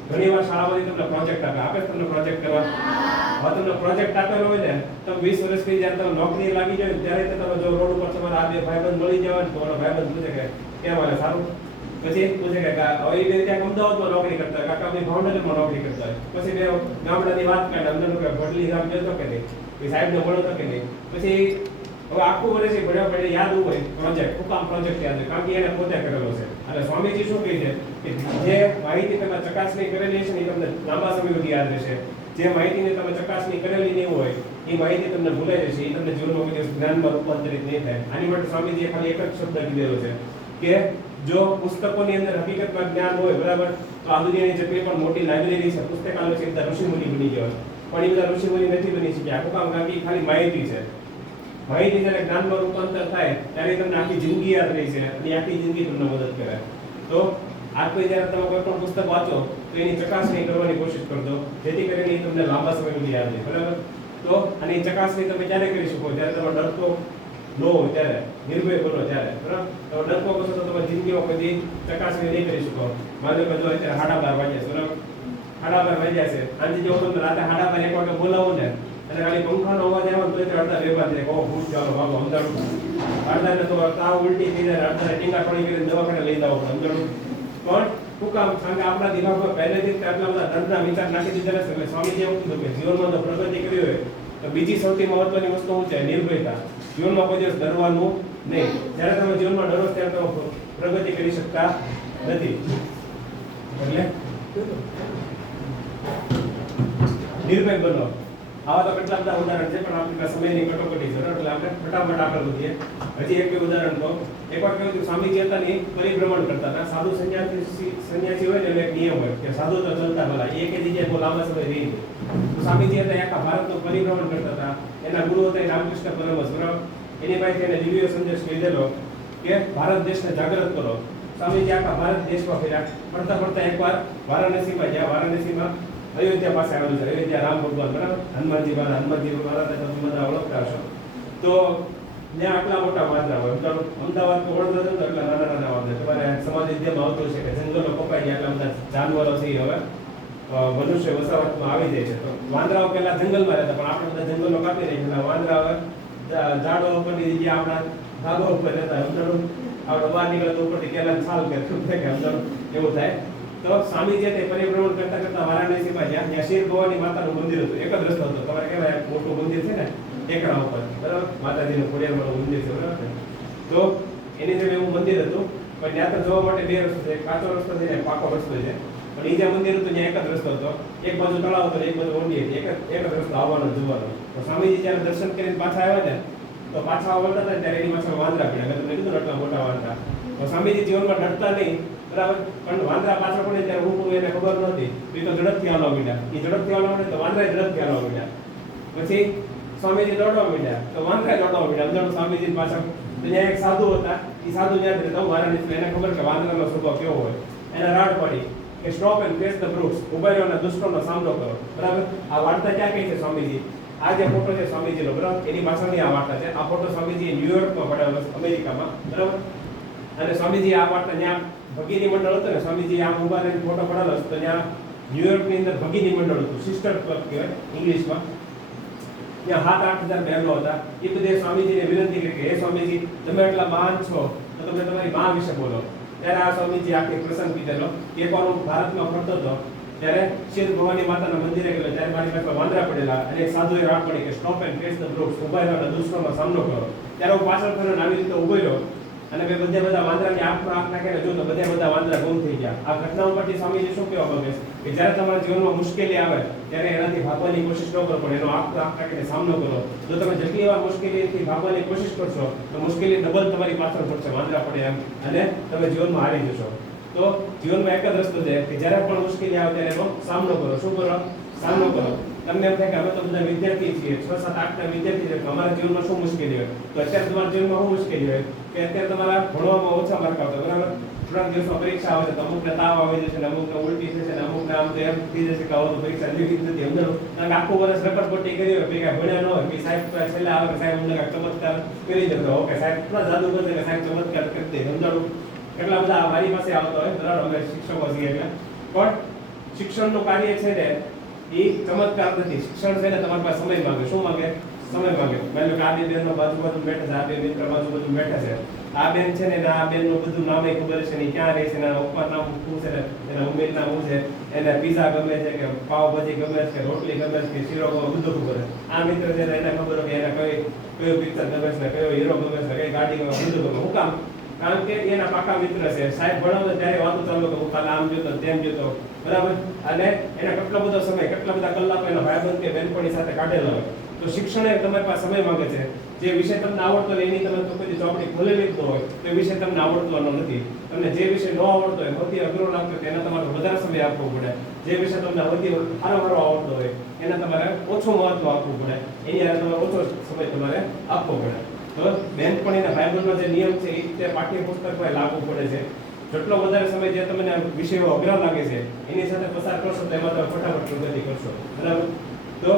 ઘણી વાર શાળામાંથી તમને પ્રોજેક્ટ આપે તમને પ્રોજેક્ટ કરવા. હવે તમને પ્રોજેક્ટ આપેલો હોય ને, તમે 20 વર્ષથી જ્યારે તમે નોકરી લાગી જાય ત્યારે તમે જો રોડ ઉપર તમારા આ બે ભાઈબંધ મળી જવા તો ઓલો ભાઈબંધ પૂછે કે કેમ હાલે સારું, પછી પૂછે કે હવે એ બે ત્યાં અમદાવાદમાં નોકરી કરતા હોય, કાકા અમે ભાવનગરમાં નોકરી કરતા હોય, પછી બે ગામડાની વાત કાઢે, અમને કે ભટલી ગામ જતો કે નહીં, એ સાહેબને ભણતો કે નહીં. પછી હવે આખું વર્ષ ભણ્યા પડે યાદ હોય પ્રોજેક્ટ, શું કામ પ્રોજેક્ટ યાદ છે? કારણ કે એને પોતે કરેલો છે. એટલે સ્વામીજી શું કહે છે કે જે માહિતી તમે ચકાસણી કરેલી છે ને એ તમને લાંબા સમય સુધી યાદ રહેશે. જે માહિતીને તમે ચકાસણી કરેલી નહીં હોય એ માહિતી તમને ભૂલાઈ જશે, એ તમને જીવનમાં કોઈ દિવસ જ્ઞાનમાં રૂપાંતરિત નહીં થાય. આની માટે સ્વામીજીએ ખાલી એક જ શબ્દ કીધેલો છે કે જો પુસ્તકોની અંદર હકીકતમાં જ્ઞાન હોય બરાબર, તો આ દુનિયાની જેટલી પણ મોટી લાઇબ્રેરી છે, પુસ્તકાલય છે, બધા ઋષિમુનિ બની ગયા. પણ એ બધા ઋષિમુનિ નથી બની શક્યા. આખું કામ કારણ કે ખાલી માહિતી છે. માહિતી જ્યારે જ્ઞાનમાં રૂપાંતર થાય ત્યારે તમને આખી જિંદગી યાદ રહી છે અને આખી જિંદગી તમને મદદ કરે. તો આજ પછી જ્યારે તમે કોઈ પણ પુસ્તક વાંચો તો એની ચકાસણી કરવાની કોશિશ કરજો, જેથી કરીને એ તમને લાંબા સમય સુધી યાદ રહે બરાબર. તો આની ચકાસણી તમે ક્યારે કરી શકો? જ્યારે તમે ડરતો ન હોય ત્યારે, નિર્ભય બનો ત્યારે બરાબર. તમે ડરતો કરશો તો તમે જિંદગીમાં કોઈ ચકાસણી નહીં કરી શકો. માનો કે જો અત્યારે 12:30 વાગ્યા છે બરાબર, 12:30 વાગ્યા છે, આજે જો તમે રાતે 12:30 1 વાગે બોલાવો ને અને ખાલી પંખાનો અવાજ આવે તો એટલે અડધા વેપાર થાય, કહો ભૂત ચાલો ભાગો અમદાવાદ. અડધાને તો તાવ ઉલટી થઈ જાય, અડધાને ટીંગા ટોળી કરીને દવાખાને લઈ જાવ અમદાવાદ. પણ શું કામ? કારણ કે આપણા દિમાગમાં પહેલેથી આટલા બધા દર્દના વિચાર નાખી દીધા છે. એટલે સ્વામીજી એવું કીધું કે જીવનમાં જો પ્રગતિ કરવી હોય તો બીજી સૌથી મહત્વની વસ્તુ શું છે? નિર્ભયતા. જીવનમાં કોઈ દિવસ ડરવાનું નહીં. જ્યારે તમે જીવનમાં ડરો ત્યારે તમે પ્રગતિ કરી શકતા નથી. એટલે નિર્ભય બનો. આવા તો કેટલા બધા ઉદાહરણ છે પણ આપણી પાસે સમયની કટોકટી છે એટલે આપણે ફટાફટ આગળ વધીએ. હજી એક બે ઉદાહરણ કહું. એકવાર કેવું હતું, સ્વામીજી હતા ને પરિભ્રમણ કરતા હતા. સાધુ સંન્યાસી હોય ને એનો એક નિયમ હોય કે સાધુ તો ચલતા ભલા, એક જગ્યાએ બહુ લાંબા સમય રહી. તો સ્વામીજી હતા આખા ભારતનું પરિભ્રમણ કરતા હતા. એના ગુરુ હતા રામકૃષ્ણ પરમહંસ બરાબર. એની પાસેથી એને દિવ્ય સંદેશ લીધેલો કે ભારત દેશને જાગૃત કરો. સ્વામીજી આખા ભારત દેશમાં ફર્યા. ફરતા ફરતા એકવાર વારાણસીમાં ગયા. વારાણસીમાં અયોધ્યા પાસે આવેલું છે. અયોધ્યા રામ ભગવાન બરાબર, હનુમાનજી મહારાજ તમે બધા ઓળખતા હશો. તો ત્યાં આટલા મોટા વાંદરા હોય. અમદાવાદ તો વડોદરા જતો એટલે નાના નાના વાંદરા. તમારે સમાજ વિદ્યામાં આવતું છે કે જંગલો કપાઈ ગયા એટલે બધા જાનવરો છે હવે મનુષ્ય વસાવટમાં આવી જાય છે. તો વાંદરાઓ પહેલા જંગલમાં રહેતા પણ આપણે બધા જંગલો કાપી રહી એટલે વાંદરા હવે ઝાડો ઉપરની જગ્યાએ આપણા ધાબા ઉપર રહેતા. અમદાવાદ આપણે બહાર નીકળે તો ઉપરથી કેલા છાલ કે અમદાવાદ એવું થાય. તો સ્વામીજી તે પરિભ્રમણ કરતા કરતા વારાણસીમાં જ્યાં શિર ભવાની માતાનું મંદિર હતું. એક જ રસ્તો હતો. તમારે કહેવાય મોટું મંદિર છે ને ટેકરા ઉપર બરાબર, માતાજીનું ખોડિયારમાંનું મંદિર છે બરાબર. તો એની જેમ એવું મંદિર હતું પણ ત્યાં તો જવા માટે બે રસ્તો છે. કાચો રસ્તો છે ને પાકો રસ્તો છે. પણ એ જ્યાં મંદિર હતું ત્યાં એક જ રસ્તો હતો. એક બાજુ તળાવ હતો એક બાજુ ઊંડી હતી. એક જ રસ્તો આવવાનો જવાનો. તો સ્વામીજી જ્યારે દર્શન કરીને પાછા આવ્યા ને તો પાછા વળતા હતા ત્યારે એની પાછળ વાંદરા પડ્યા. મેં તમને કીધું આટલા મોટા વાંદરા. તો સ્વામીજી જીવનમાં ડરતા નહીં બરાબર, પણ વાંદરા પાછળ પડે ત્યારે હું એને ખબર નહોતી. એ તો ઝડપથી હાલવા માંડ્યા. એ ઝડપથી હાલવા માંડ્યા તો વાંદરા ઝડપથી હાલવા માંડ્યા. પછી સ્વામીજી દોડવા માંડ્યા તો વાંદરા દોડવા માંડ્યા. અંદર સ્વામીજી પાછળ તો ત્યાં એક સાધુ હતા, એ સાધુ યાદ રહેતા હું મારા નીચે એને ખબર કે વાંદરાનો સ્વભાવ કેવો હોય. એને રાડ પડી કે સ્ટોપ એન્ડ ફેસ ધ બ્રુટ્સ, ઉભા રહ્યો અને દુષ્ટોનો સામનો કરો. બરાબર. આ વાર્તા ક્યાં કહી છે સ્વામીજી? આ જે ફોટો છે સ્વામીજીનો, બરાબર, એની પાછળની આ વાર્તા છે. આ ફોટો સ્વામીજી ન્યુયોર્કમાં પડાવેલો છે, અમેરિકામાં, બરાબર. અને સ્વામીજી આ વાર્તા ત્યાં ભગીની મંડળ હતું ને, સ્વામીજી આમ ઉભા રહીને ફોટો પડાવેલો છે, તો ત્યાં ન્યુયોર્કની અંદર ભગીની મંડળ હતું, સિસ્ટર ક્લબ કહેવાય ઇંગ્લિશમાં. ત્યાં 7-8 હજાર બહેનો હતા. એ બધે સ્વામીજીને વિનંતી કરી કે હે સ્વામીજી, તમે એટલા મહાન છો તો તમે તમારી મા વિશે બોલો. ત્યારે આ સ્વામીજી આખી પ્રસંગ કીધેલો. એકવાર હું ભારતમાં ફરતો હતો ત્યારે શિવ ભવાની માતાના મંદિરે ગયો, ત્યારે મારી પાસે વાંદરા પડેલા અને એક સાધુએ રાડ પડી કે સ્ટોપ એન્ડ ફેસ ધ બ્રુટ્સ, ઉભા રહ્યો અને દુષ્ટોનો સામનો કરો. ત્યારે હું પાછળ ફરીને આવી રીતે ઉભો રહ્યો અને મેં બધા વાંદરાની આંખમાં આંખ નાખીને જો તો બધા વાંદરા ગુમ થઈ ગયા. આ ઘટના ઉપરથી સ્વામીજી શું કહેવા માંગે છે કે જ્યારે તમારા જીવનમાં મુશ્કેલી આવે ત્યારે એનાથી ભાગવાની કોશિશ ન કરો, પણ એનો આંખ નાખીને સામનો કરો. જો તમે જેટલી વાર મુશ્કેલીથી ભાગવાની કોશિશ કરશો તો મુશ્કેલી ડબલ તમારી પાછળ પડશે, વાંદરા પડે એમ, અને તમે જીવનમાં હારી જશો. તો જીવનમાં એક જ રસ્તો છે કે જ્યારે પણ મુશ્કેલી આવે ત્યારે એનો સામનો કરો. શું કરો? સામનો કરો. તમને એમ થાય કે અમે તો બધા વિદ્યાર્થી છીએ, 6-7-8 વિદ્યાર્થી છે, અમારા જીવનમાં શું મુશ્કેલી હોય? તો અત્યારે તમારા જીવનમાં શું મુશ્કેલી હોય કે અત્યારે તમારા ભણવામાં ઓછા માર્ક આવતા, બરાબર. થોડાક દિવસમાં પરીક્ષા આવે છે તો અમુકને તાવ આવી જશે ને, અમુકને ઉલટી થશે ને, અમુકને આમ તો એમ થઈ જશે કે આવો તો પરીક્ષા લેવી જ નથી. અમને કારણ આખું વર્ષ રપટપટ્ટી કરી હોય, ભેગા ભણ્યા ન હોય, કે સાહેબ છેલ્લે આવે કે સાહેબ અમને ચમત્કાર કરી દેતો, ઓકે સાહેબ એટલા જાદુ કરશે કે સાહેબ ચમત્કાર કરી દે. સમજાણું? કેટલા બધા મારી પાસે આવતા હોય, બરાબર, અમે શિક્ષકો છીએ એટલે. પણ શિક્ષણનું કાર્ય છે ને એ ચમત્કાર નથી. શિક્ષણ છે ને તમારી પાસે સમય માંગે. શું માંગે? સમય માંગે. માની લો કે આ બે બહેનો બાજુ બેઠા છે, આ બે મિત્ર બાજુ બેઠા છે. આ બેન છે ને આ બેનનું બધું નામે ખબર છે ને, ક્યાં રહે છે, એના પપ્પા નામ શું છે, એના ઉમેર નામ શું છે, એને પીઝા ગમે છે કે પાવભાજી ગમે છે કે રોટલી ગમે છે કે શીરો ગમે, બધું ખબર છે. આ મિત્ર છે ને એને ખબર કે એને કયો પિક્ચર ગમે છે, કયો હીરો ગમે છે, કઈ ગાડી ગમે, બધું ગમે. શું કામ? કારણ કે એના પાકા મિત્ર છે. સાહેબ ભણાવે ત્યારે વાતો ચાલુ કે હું કાલે આમ જોતો તેમ જોતો, બરાબર. અને એને કેટલો બધો સમય, કેટલા બધા કલાકો એના ભાઈબંધ કે બેનપણી સાથે કાઢેલો હોય. તો શિક્ષણ એ તમારી પાસે સમય માંગે છે. જે વિષય તમને આવડતો હોય એની તમે તો કોઈ ચોપડી ખોલેલી જ ન હોય તો એ વિષય તમને આવડતો નથી. તમને જે વિષય ન આવડતો હોય, સૌથી અઘરો લાગતો હોય એના તમારે વધારે સમય આપવો પડે. જે વિષય તમને સૌથી સારો આવડતો હોય એના તમારે ઓછું મહત્વ આપવું પડે, એની હારે તમારે ઓછો સમય તમારે આપવો પડે. તો બેનપણીના ભાઈબંધનો જે નિયમ છે એ રીતે પાઠ્યપુસ્તકમાં લાગુ પડે છે. જેટલો વધારે સમય જે તમને વિષયો અઘરા લાગે છે એની સાથે પસાર કરશો તો એમાં તમે ફટાફટ પ્રગતિ કરશો, બરાબર. તો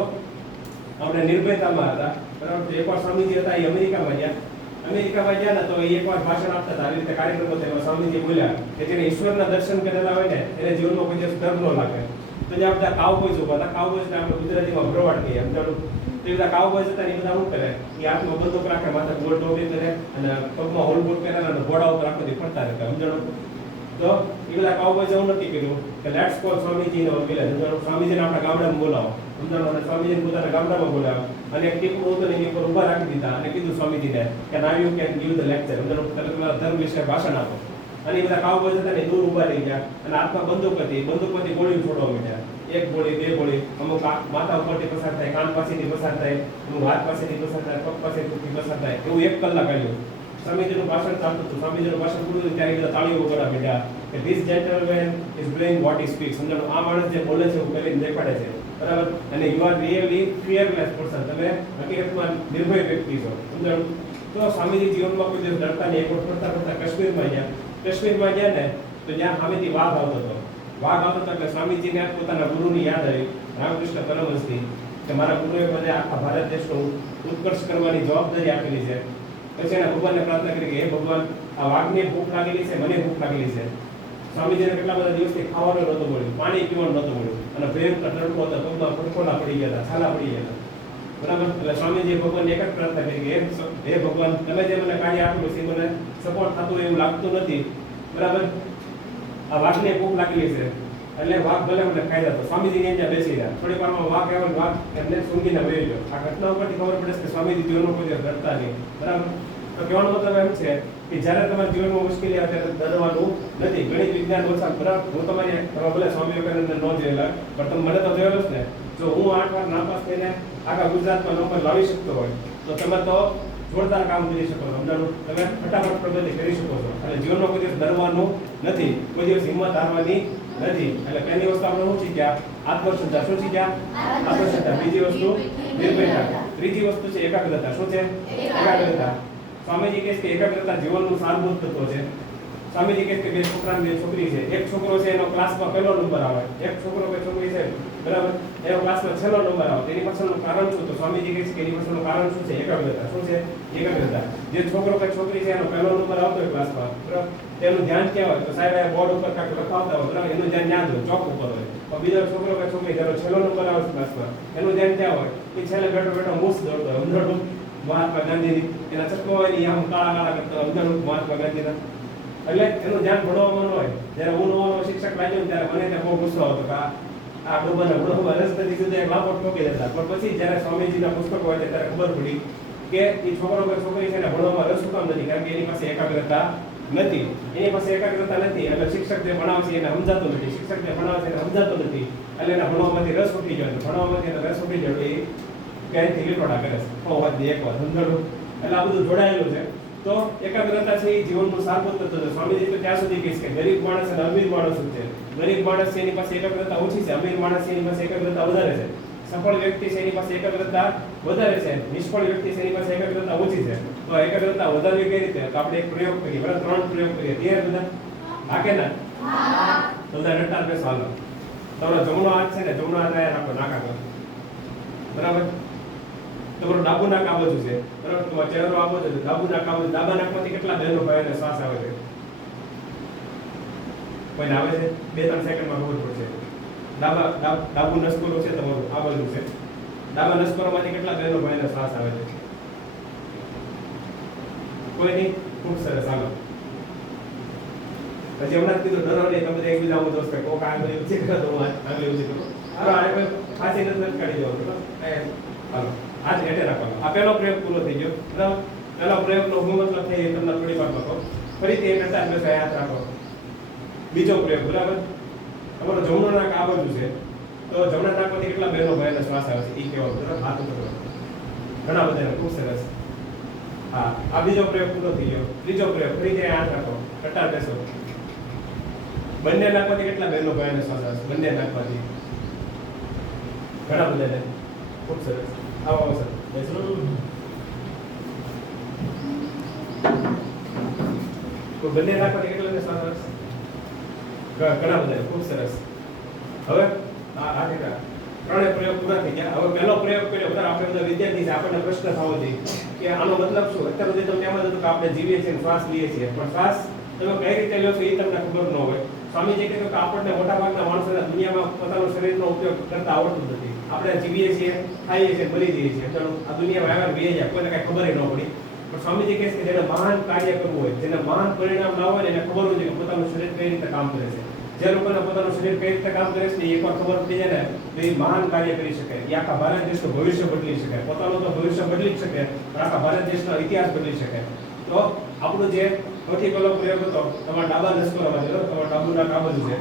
આપણે નિર્ભયતામાં હતા, બરાબર. એકવાર સ્વામીજી હતા એ અમેરિકામાં ગયા ને તો એ એકવાર ભાષણ આપતા હતા, આવી રીતે કાર્યક્રમ હતો. સ્વામીજી બોલ્યા કે જેને ઈશ્વરના દર્શન કરેલા હોય ને એને જીવનમાં કોઈ દિવસ ડર ન લાગે. તો જે બધા કાઉબોયઝ ઉભા હતા, કાઉબોયઝ આપણે ગુજરાતીમાં ભરવાડ કહીએ, સમજાણું? તો એ બધા કાઉબોયઝ હતા એ બધા શું કરે, એ હાથમાં બંદૂક રાખે, માથે ગોળ ટોપી કરે અને પગમાં હોલબૂટ પહેરેલા અને ઘોડા ઉપર આખો દી ફરતા રહેતા, સમજાણું? તો એ બધા કાઉબોયઝ એવું નથી કર્યું કે લેટ્સ કોલ સ્વામીજીને બોલાવે, સમજાણું? સ્વામીજીને આપણા ગામડામાં બોલાવો, સમજાણું? અને સ્વામીજીને પોતાના ગામડામાં બોલાવો અને એક ટીપું હતું એની ઉપર ઉભા રાખી દીધા અને કીધું સ્વામીજીને કે now you can give the lecture, સમજાણું? તમે તમારા ધર્મ વિશે ભાષણ આપો. અને એ બધા કાઉબોયઝ હતા ને દૂર ઉભા રહી ગયા અને હાથમાં બંદૂક હતી, બંદૂકમાંથી ગોળીઓ છોડવા માંડ્યા. એક ગોળી, બે ગોળી, અમુક માથા ઉપરથી પસાર થાય, કાન પાસેથી પસાર થાય, અમુક હાથ પાસેથી પસાર થાય, પગ પાસેથી પસાર થાય. એવું 1 કલાક આવ્યું. સ્વામીજીનું ભાષણ ચાલતું હતું. સ્વામીજીનું ભાષણ પૂરું થયું ત્યારે બધા તાળીઓ વગાડવા માંડ્યા કે this gentleman is doing what he speaks. સમજાણું? આ માણસ જે બોલે છે એવું કરીને દેખાડે છે, બરાબર. અને you are really fearless person. તમે હકીકતમાં નિર્ભય વ્યક્તિ છો, સમજાણું? તો સ્વામીજી જીવનમાં કોઈ દિવસ ડરતા નહીં. એક વખત ફરતા કાશ્મીરમાં ગયા ને તો જ્યાં સામેથી વાઘ આવતો હતો એટલે સ્વામીજીને પોતાના ગુરુની યાદ આવી, રામકૃષ્ણ પરમહંસની, કે મારા ગુરુએ મને આખા ભારત દેશનો ઉત્કર્ષ કરવાની જવાબદારી આપેલી છે. પછી એના ભગવાનને પ્રાર્થના કરી કે હે ભગવાન, આ વાઘને ભૂખ લાગેલી છે, મને ભૂખ લાગેલી છે. સ્વામીજીને કેટલા બધા દિવસથી ખાવાનું નહોતું મળ્યું, પાણી પીવાનું નહોતું મળ્યું અને ભયંકર તડકો હતો, પગમાં ફટકોલા પડી ગયા હતા, છાલા પડી ગયા હતા, બરાબર. એટલે સ્વામીજીએ ભગવાનને એક જ પ્રાર્થના કરી કે હે ભગવાન, તમે જે મને કાર્ય આપેલું છે મને સપોર્ટ થતું એવું લાગતું નથી, બરાબર. આ વાઘને ભૂખ લાગેલી છે એટલે વાઘ ભલે મને ખાઈ જતો. સ્વામીજી ત્યાં બેસી રહ્યા. થોડી વારમાં વાઘ આવ્યો, વાઘ એમને સૂંઘીને વહી ગયો. આ ઘટના ઉપરથી ખબર પડે છે કે સ્વામીજી જીવનનો કોઈ દિવસ ડરતા નહીં, બરાબર. તો કહેવાનો મતલબ એમ છે કે જ્યારે તમારા જીવનમાં મુશ્કેલી આવે ત્યારે ડરવાનું નથી. ગણિત વિજ્ઞાન ઓછા, બરાબર. હું તમારી ભલે સ્વામી વિવેકાનંદ ન જોયેલા પણ તમે મને તો જોયેલો જ ને. જો હું 8 વાર નાપાસ થઈને આખા ગુજરાતમાં નંબર લાવી શકતો હોય તો તમે તો જોરદાર કામ કરી શકો છો, સમજાણું? તમે ફટાફટ પ્રગતિ કરી શકો છો. એટલે જીવનમાં કોઈ દિવસ ડરવાનું નથી, કોઈ દિવસ હિંમત હારવાની નથી. એટલે પહેલી વસ્તુ આપણે શું શીખ્યા? આત્મશ્રદ્ધા. શું શીખ્યા? આત્મશ્રદ્ધા. બીજી વસ્તુ નિર્ભયતા. ત્રીજી વસ્તુ છે એકાગ્રતા. શું છે? એકાગ્રતા. સ્વામીજી કહે છે કે એકાગ્રતા જીવનનું સારભૂત તત્વ છે. સ્વામીજી કહે છે કે બે છોકરા બે છોકરી છે, એક છોકરો છે એનો ક્લાસમાં પહેલો નંબર આવે, એક છોકરો કે છોકરી છે બરાબર એનો ક્લાસમાં છેલ્લો નંબર આવે. તેની પાછળનું કારણ શું? તો સ્વામીજી કહે છે કે એની પાછળનું કારણ શું છે? એકાગ્રતા. શું છે? એકાગ્રતા. જે છોકરો કે છોકરી છે એનો પહેલો નંબર આવતો હોય ક્લાસમાં બરાબર, તેનું ધ્યાન ક્યાં હોય? તો સાહેબ બોર્ડ ઉપર કાંઈક લખાવતા હોય બરાબર, એનું ધ્યાન ન્યા જ હોય, ચોક ઉપર હોય. પણ બીજો છોકરો કે છોકરી જેનો છેલ્લો નંબર આવે ક્લાસમાં એનું ધ્યાન ક્યાં હોય? એ છેલ્લે બેઠો બેઠો મૂસ દોડતો હોય, અંધારું મહાત્મા ગાંધીની એના ચશ્મા હોય ને આમ કાળા કાળા કરતો અંધારું મહાત્મા ગાંધીના. એટલે એનું ધ્યાન ભણવામાં ન હોય. જ્યારે હું નવો શિક્ષક લાગ્યો ને ત્યારે મને ત્યાં બહુ ગુસ્સો આવતો કે આ ડોબાના ભણવામાં રસ નથી, સુધી એક લાપોટ ઠોકી દેતા. પણ પછી જ્યારે સ્વામીજીના પુસ્તકો હોય છે ત્યારે ખબર પડી કે એ છોકરો કે છોકરી છે ને ભણવામાં રસ શું કામ નથી? કારણ કે એની પાસે એકાગ્રતા નથી. એની પાસે એકાગ્રતા નથી એટલે શિક્ષક જે ભણાવે છે એને સમજાતું નથી, શિક્ષક જે ભણાવે છે એને સમજાતું નથી એટલે એના ભણવામાંથી રસ ઉઠી જાય. ભણવામાંથી એને રસ ઉઠી જાય એ ક્યાંયથી લીટોડા કરે છે, એક વાર સમજાડું. એટલે આ બધું જોડાયેલું છે. તો એકાગ્રતા છે એ જીવનનું સારભૂત તત્વ છે. સ્વામીજી તો ત્યાં સુધી કહે છે કે ગરીબ માણસ અને અમીર માણસ છે. ગરીબ માણસ છે એની પાસે એકાગ્રતા ઓછી છે, અમીર માણસ છે એની પાસે એકાગ્રતા વધારે છે. સફળ વ્યક્તિ છે એની પાસે એકાગ્રતા વધારે છે, નિષ્ફળ વ્યક્તિ છે એની પાસે એકાગ્રતા ઓછી છે. તો એકાગ્રતા વધારવી કઈ રીતે? તો આપણે એક પ્રયોગ કરીએ બરાબર, 3 પ્રયોગ કરીએ. તૈયાર બધા? હા કે ના? બધા રટ્ટા બેસો હાલો. તમારો જમણો હાથ છે ને જમણો હાથ આયા રાખો નાકા પર બરાબર. તમારો ડાબુ નાક આ બાજુ છે બરાબર, તમારો ચહેરો આ બાજુ છે, ડાબુ નાક આ બાજુ. ડાબા નાકમાંથી કેટલા બહેનો ભાઈઓને શ્વાસ આવે છે? કોઈને આવે છે? 2-3 સેકન્ડમાં ખબર પડશે. ડાબુ નસકોરો છે તમારું આ બાજુ છે, ડાબા નસકોરામાંથી કેટલા બહેનો ભાઈઓને શ્વાસ આવે છે? કોઈ નહીં? ખૂબ સરસ. હાલો પછી હમણાં કીધું ડરો નહીં, તમે એકબીજા આવું દોસ્ત કોક આગળ ઊંચી કરો તો આગળ ઊંચી કરો. હાલો આ કોઈ ફાંસી નથી કાઢી જવાનું બરાબર. હાલો આજ હેઠે રાખવાનો. આ પહેલો પ્રયોગ પૂરો થઈ ગયો બરાબર. પહેલો પ્રયોગનો હું મતલબ થઈ તમને થોડી વાર લખો. ફરીથી એક કરતા બેસો હાથ રાખો. બીજો પ્રયોગ બરાબર. તમારો જમણો નાક આ બાજુ છે તો જમણા નાકમાંથી કેટલા બહેનો ભાઈનો શ્વાસ આવે છે એ કહેવાનું બરાબર. હાથ ઉપર ઘણા બધા. ખૂબ સરસ. હા આ બીજો પ્રયોગ પૂરો થઈ ગયો. ત્રીજો પ્રયોગ ફરીથી હાથ રાખો, કટાર બેસો. બંને નાકમાંથી કેટલા બહેનો ભાઈનો શ્વાસ આવે છે? બંને નાકમાંથી ઘણા બધા. ખૂબ સરસ. આવો આવો સર બેસો. તો બંને નાકમાંથી કેટલા શ્વાસ આવે છે? ઘણા બધા. ખૂબ સરસ. હવે આ કેટલા? 3 પ્રયોગ પૂરા થઈ ગયા. હવે પહેલો પ્રયોગ કર્યો બરાબર. આપણે બધા વિદ્યાર્થી છે, આપણને પ્રશ્ન થવો જોઈએ કે આનો મતલબ શું? અત્યાર સુધી તમને એમ જ હતું કે આપણે જીવીએ છીએ, શ્વાસ લઈએ છીએ, પણ શ્વાસ તમે કઈ રીતે લો છો એ તમને ખબર ન હોય. સ્વામીજી કહે કે આપણને મોટાભાગના માણસોને દુનિયામાં પોતાના શરીરનો ઉપયોગ કરતા આવડતું નથી. આપણે જીવીએ છીએ, ખાઈએ છીએ, મરી જઈએ છીએ. આ દુનિયામાં આવ્યા બે જાય, કોઈને કાંઈ ખબર ન પડી. પણ સ્વામીજી કહે છે કે જેને મહાન કાર્ય કરવું હોય, જેને મહાન પરિણામ લાવવા હોય એને ખબર હોય છે કે પોતાનું શરીર કઈ રીતે કામ કરે છે. જે લોકોને પોતાનું શરીર કઈ રીતે કામ કરે છે એકવાર ખબર પડી જાય ને તો એ મહાન કાર્ય કરી શકે. એ આખા ભારત દેશનું ભવિષ્ય બદલી શકે. પોતાનું તો ભવિષ્ય બદલી જ શકે પણ આખા ભારત દેશનો ઇતિહાસ બદલી શકે. તો આપણું જે સૌથી પહેલો પ્રયોગ હતો તમારા ડાબા નસકોરામાંથી, તમારા ડાબુ નાક આ બાજુ છે.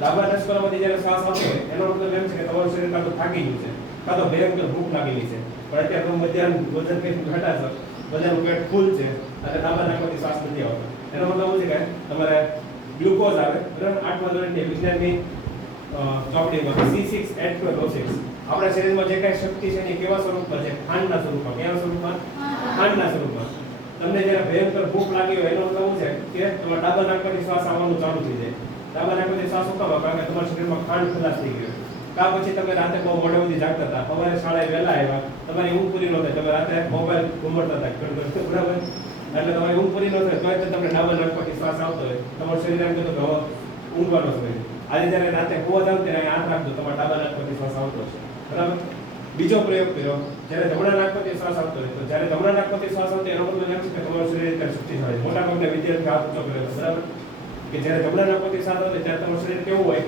ડાબા નસકોરામાંથી જ્યારે શ્વાસ આવતો હોય એનો મતલબ એમ છે કે તમારું શરીર કાં તો થાકી ગયું છે, કાં તો ભયંકર ભૂખ લાગેલી છે. પણ અત્યારે તમે મધ્યાહન ભોજન કંઈક ઘટા છો, બધાનું પેટ ફૂલ છે અને ડાબા નાકમાંથી શ્વાસ નથી આવતો. એનો મતલબ શું છે કે તમારે ગ્લુકોઝ આવે બરાબર. 8મા ધોરણની વિજ્ઞાનની ચોપડીમાં C6H12O6 આપણા શરીરમાં જે કાંઈ શક્તિ છે એ કેવા સ્વરૂપમાં છે? ખાંડના સ્વરૂપમાં. કેવા સ્વરૂપમાં? ખાંડના સ્વરૂપમાં. તમને જ્યારે ભયંકર ભૂખ લાગી હોય એનો મતલબ છે કે તમારા ડાબા નાકમાંથી શ્વાસ આવવાનું ચાલુ થઈ જાય. ડાબા નાકમાંથી શ્વાસ ઉકાળો કારણ કે તમારા શરીરમાં ખાંડ ખલાસ થઈ ગયો. કા પછી તમે રાતે બહુ મોડે સુધી જાગતા હતા, સવારે શાળાએ વહેલા આવ્યા, તમારી ઊંઘ પૂરી ન થાય, તમે રાતે મોબાઈલ ઘુમાડતા હતા બરાબર. એટલે તમારી ઊંઘ પૂરી ન થાય તો તમને ડાબા નાકમાંથી શ્વાસ આવતો હોય, તમારું શરીર એમ કહેતું કે હવે ઊંઘવાનો સમય. આજે જ્યારે રાતે હોવા જાવ ત્યારે હાથ રાખજો, તમારા ડાબા નાકમાંથી શ્વાસ આવતો હશે બરાબર. બીજો પ્રયોગ કર્યો જ્યારે જમણા નાકમાંથી શ્વાસ આવતો હોય તો જ્યારે જમણા નાકમાંથી શ્વાસ આવતો એનો મતલબ એમ છે કે તમારું શરીર અત્યારે શક્તિશાળી. મોટાભાગના વિદ્યાર્થીઓ હાથ ઊંચો કર્યો બરાબર કે જ્યારે જમણા નાકમાંથી શ્વાસ આવતો ત્યારે તમારું શરીર કેવું હોય?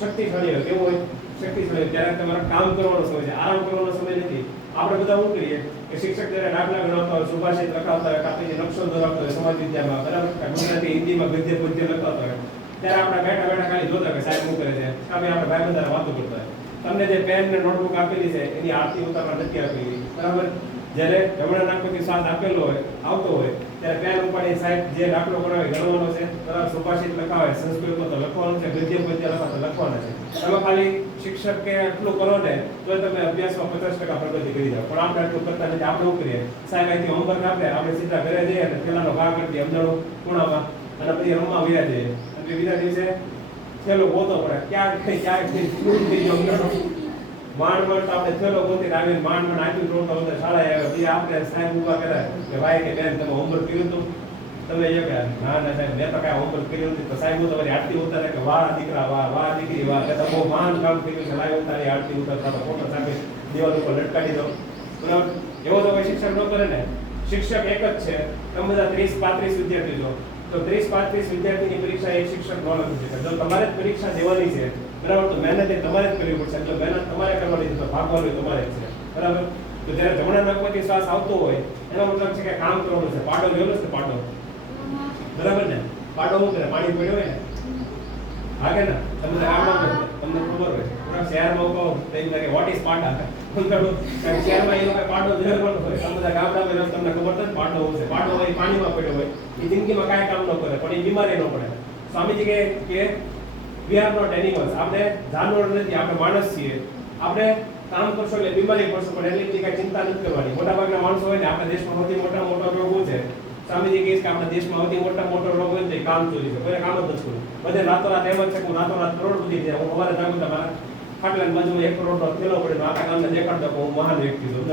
શક્તિશાળી હોય. કેવું હોય? શક્તિશાળી. ત્યારે તમારે કામ કરવાનો સમય છે, આરામ કરવાનો સમય નથી. આપણે બધા શું કરીએ કે શિક્ષક જ્યારે દાખલા ગણાવતા હોય, સુભાષિત લખાવતા હોય, કાં પછી નકશો દોરાવતો હોય સમાજ વિદ્યામાં બરાબર, ગુજરાતી હિન્દીમાં ગદ્ય પદ્ય લખાવતા હોય ત્યારે આપણે બેઠા બેઠા ખાલી જોતા કે સાહેબ શું કરે છે, કાં ભાઈ આપણે ભાઈ બધા વાતો કરતા હોય. તમને જે પેન ને નોટબુક આપેલી છે એની આરતી ઉતારવા નથી આપેલી બરાબર. જ્યારે જમણા નાકમાંથી શ્વાસ આપેલો હોય આવતો હોય ત્યારે પેન ઉપાડી સાહેબ જે દાખલો કરાવે ગણવાનો છે બરાબર, સુભાષિત લખાવે, સંસ્કૃતમાં તો લખવાનું છે, ગદ્ય પદ્ય લખાવે તો લખવાના છે. તમે ખાલી શિક્ષક કે એટલું કરો ને તો તમે અભ્યાસમાં 50% પ્રગતિ કરી જાવ, પણ આપણે એટલું કરતા નથી. આપણે શું કરીએ, સાહેબ અહીંથી હોમવર્ક આપે, આપણે સીધા ઘરે જઈએ અને પેલાનો ભાગ કરી દઈએ સમજાણો ખૂણામાં, અને પછી રમવા વ્યા જઈએ. અને બીજા દિવસે થેલો ગોતો પડે, ક્યાં થઈ સમજાણો માંડ માંડ આપણે થેલો ગોતી આવીને માંડ આટલું રોટો હતો શાળાએ આવ્યો. પછી આપણે સાહેબ ઉભા કર્યા કે ભાઈ કે બેન તમે હોમવર્ક કર્યું હતું? તમે જો કે ના ના સાહેબ મેં તો કાંઈ હોમવર્ક કર્યું નથી. તો સાહેબ તમારી આરતી ઉતારે કે વાહ દીકરા વાહ, વાહ દીકરી વાહ, એટલે બહુ મહાન કામ કર્યું છે, લાવી ઉતારી આરતી ઉતારતા તો ફોટો સાથે દિવાલ ઉપર લટકાવી દો. બરાબર, એવો તો કોઈ શિક્ષક ન કરે ને. શિક્ષક એક જ છે. તમે બધા 30-35 વિદ્યાર્થી છો, તો 30-35 વિદ્યાર્થીની પરીક્ષા એક શિક્ષક ન લખી શકે. જો તમારે જ પરીક્ષા દેવાની છે બરાબર, તો મહેનત એ તમારે જ કરવી પડશે. એટલે મહેનત તમારે કરવાની છે, તો ભાગવાનું તમારે જ છે બરાબર. તો જ્યારે જમણા નાકમાંથી શ્વાસ આવતો હોય એનો મતલબ છે કે કામ કરવાનું છે. પાડો જોયેલો છે પાડો, બરાબર ને? પાડો શું કરે, પાણી પડ્યો હોય ને હાકે ને, તમે ગામડામાં તમને ખબર હોય પૂરા શહેરમાં કહો તો એમ લાગે વોટ ઇઝ પાડા, શહેરમાં એ લોકો પાડો જોયેલો હોય. તમે બધા ગામડામાં તમને ખબર છે પાડો હોય છે. પાડો હોય પાણીમાં પડ્યો હોય, એ જિંદગીમાં કાંઈ કામ ન કરે, પણ એ બીમારી ન પડે. સ્વામીજી કહે કે વી આર નોટ એનિમલ્સ, આપણે જાનવર નથી, આપણે માણસ છીએ. આપણે કામ કરશો એટલે બીમારી પડશે, પણ એટલી કાંઈ ચિંતા નથી કરવાની. મોટાભાગના માણસો હોય ને, આપણા દેશમાં સૌથી મોટો રોગ શું છે? સ્વામીજી કહે કે આપણા દેશમાં સૌથી મોટો રોગ હોય ને કામ ચોરી છે. કોઈ કામ જ નથી કરવું. બધે રાતોરાત એમ જ છે કે હું રાતોરાત કરોડપતિ છે. હું સવારે જાગું તમારા ખાટલાની બાજુમાં 1 કરોડનો થેલો પડે, આખા ગામને દેખાડ દો કે હું મહાન વ્યક્તિ છું.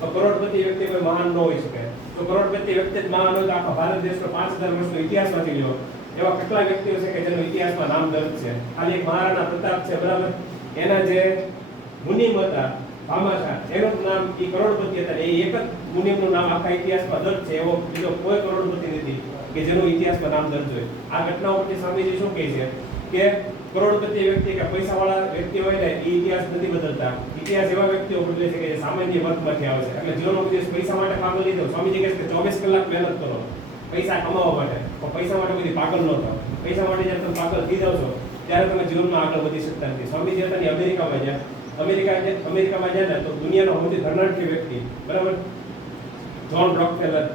તો કરોડપતિ વ્યક્તિ કોઈ મહાન ન હોઈ શકે. તો કરોડપતિ વ્યક્તિ જ મહાન હોય તો આખા ભારત દેશનો 5000 વર્ષનો ઇતિહાસ વાંચી લો. એવા કેટલા વ્યક્તિઓ છે કે જેનો ઇતિહાસમાં નામ દર્જ છે. ખાલી એક મહારાણા પ્રતાપ છે બરાબર, એના જે મુનિમ હતા ભામાશા, એનું નામ એ કરોડપતિ હતા. એ એક જ મુનિમનું નામ આખા ઇતિહાસમાં દર્જ છે. એવો બીજો કોઈ કરોડપતિ નથી કે જેનું ઇતિહાસમાં નામ દર્જ હોય. આ ઘટનાઓ પરથી સ્વામીજી શું કહે છે કે કરોડપતિ વ્યક્તિ કે પૈસાવાળા વ્યક્તિ હોય ને એ ઇતિહાસ નથી બદલતા. ઇતિહાસ એવા વ્યક્તિઓ બદલે છે કે જે સામાન્ય વર્ગમાંથી આવે છે. એટલે જીવનનો દિવસ પૈસા માટે પાગલ નહીં થયો. સ્વામીજી કહે છે કે 24 કલાક મહેનત કરો પૈસા કમાવા માટે, પણ પૈસા માટે બધી પાગલ ન થાવ. પૈસા માટે જ્યારે તમે પાગલ થઈ જાવ છો ત્યારે તમે જીવનમાં આગળ વધી શકતા નથી. સ્વામીજી હતા ને અમેરિકામાં ગયા. અમેરિકામાં જાય ને તો દુનિયાનો સૌથી ધનાઢ્ય વ્યક્તિ બરાબર જ્હોન રોકફેલર,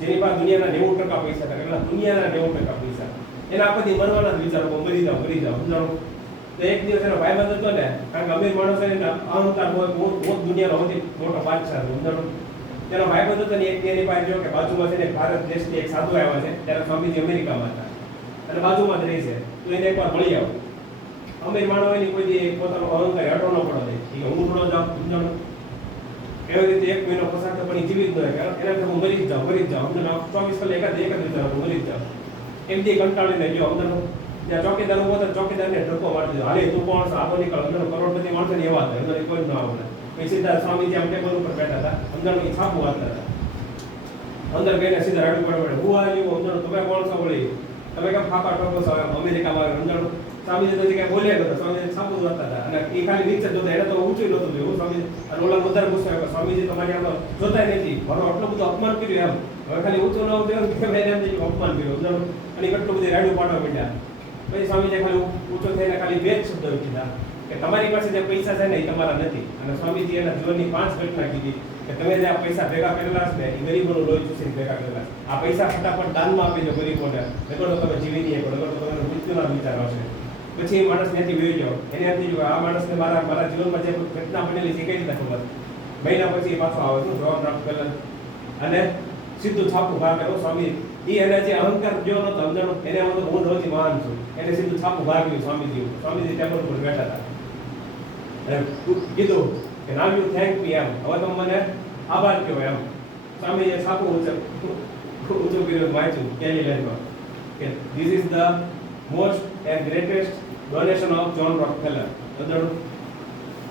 જેની પાસે દુનિયાના 90% પૈસા હતા. એટલે દુનિયાના 90% પૈસા, એના આખોથી મરવાના જ વિચારો, મરી જાવ સમજાણું. તો એક દિવસ એનો ભાઈબંધ હતો ને, કારણ કે અમીર માણસો એને અહંકાર હોય, હું દુનિયાનો સૌથી મોટો બાદશાહ છું સમજાણું. તેનો ભાઈબંધ હતો ને, એક એની પાસે જો કે બાજુમાં છે ને ભારત દેશથી એક સાધુ આવ્યા છે. ત્યારે સ્વામીજી અમેરિકામાં હતા અને બાજુમાં જ રહે છે. તો એને એકવાર મળી આવો. અમીર માણસ એની કોઈ પોતાનો અહંકાર હટો ન પડે કે હું થોડો જાઉં સમજાણું. એવી રીતે 1 મહિનો પસાર થયો પણ જીવિત ન હોય. એના હું મરી જ જાઉં સમજાણું. 24 કલાક એક જ વિચાર મરી જ જાઉં. એમથી કંટાળીને ગયો સમજાણું. ત્યાં ચોકીદાર ઉભો હતો, ચોકીદારને ધક્કો મારી દીધો. હાલે તું કોણ છો, આગો નીકળ સમજાણું. કરોડપતિ માણસો ને એવા હતા, અંદર કોઈ ન આવડે. પછી સીધા સ્વામીજી આમ ટેબલ ઉપર બેઠા હતા સમજાણું. એ છાપું વાંચતા હતા. અંદર ગઈને સીધા રાડું પડે હું આવ્યું સમજાણું. તમે કોણ છો વળી, તમે કેમ ફાંકા ટોકો છો અમેરિકામાં સમજાણું. સ્વામીજી તો કઈ બોલ્યા નતા. સ્વામીજી છાપું વાંચતા હતા અને એ ખાલી નીચે જોતા. એને તો ઊંચું નતું જોયું સ્વામીજી. અને ઓલા વધારે ગુસ્સો આવ્યો, સ્વામીજી તમારી આમ જોતા નથી, મારો આટલું બધું અપમાન કર્યું એમ. હવે ખાલી ઊંચું ન થયું કે મેં એમ અપમાન કર્યું સમજાણું. અને કેટલું બધું રાડું પાડવા માંડ્યા. પછી સ્વામીજી ખાલી ઊંચો થઈને ખાલી 2 જ શબ્દ કીધા કે તમારી પાસે જે પૈસા છે ને એ તમારા નથી. અને સ્વામીજી એના જીવનની 5 ઘટના કીધી કે તમે જે આ પૈસા ભેગા કરેલા છે ને એ ગરીબોનું લોહી ચૂસીને ભેગા કરેલા છે. આ પૈસા ફટાફટ દાનમાં આપી દો ગરીબોને, નકર તો તમે જીવી નહીં શકો, નકર તો તમે મૃત્યુના વિચાર આવશે. પછી એ માણસ ત્યાંથી વહી ગયો. એને એમ થયું આ માણસને મારા જીવનમાં જે ઘટના બનેલી છે કઈ રીતે ખબર. મહિના પછી એ પાછો આવે છે જ્હોન રોકફેલર અને સીધું છાપું બહાર કર્યો. સ્વામી એને જે અહંકાર જેવો નતો સમજાણું. એને એમ હતું હું સૌથી મહાન છું. એને સીધું છાપું બહાર કર્યું સ્વામીજી. સ્વામીજી ટેબલ ઉપર બેઠા હતા અને કીધું કે નાવ યુ થેન્ક મી એમ, હવે તમે મને આભાર કહો એમ. સ્વામીજીએ છાપું ઊંચું કર્યું, વાંચ્યું કેલી લેન્ડમાં કે this is the most and greatest donation of John Rockefeller સમજાણું.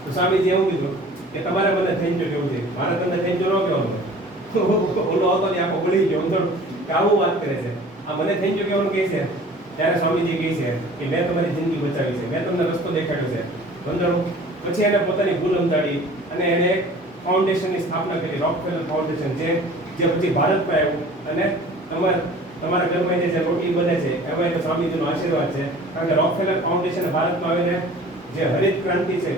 તો સ્વામીજી એવું કીધું કે તમારે મને થેન્ક યુ કહેવું છે, મારે તમને થેન્ક યુ ન કહેવાનું. ઓલો હતો ને આખો બોલી ગયો સમજાણું કે આવું વાત કરે છે, આ મને થેન્ક યુ કહેવાનું કહે છે. ત્યારે સ્વામીજી કહે છે કે મેં તમારી જિંદગી બચાવી છે, મેં તમને રસ્તો દેખાડ્યો છે સમજાણું. પછી એને પોતાની ભૂલ સમજાડી અને એને એક ફાઉન્ડેશનની સ્થાપના કરી, રોકફેલર ફાઉન્ડેશન, જે પછી ભારતમાં આવ્યું. અને તમારા ઘરમાં જે રોટલી બને છે એમાં તો સ્વામીજીનો આશીર્વાદ છે. કારણ કે રોકફેલર ફાઉન્ડેશન ભારતમાં આવીને જે હરિત ક્રાંતિ છે,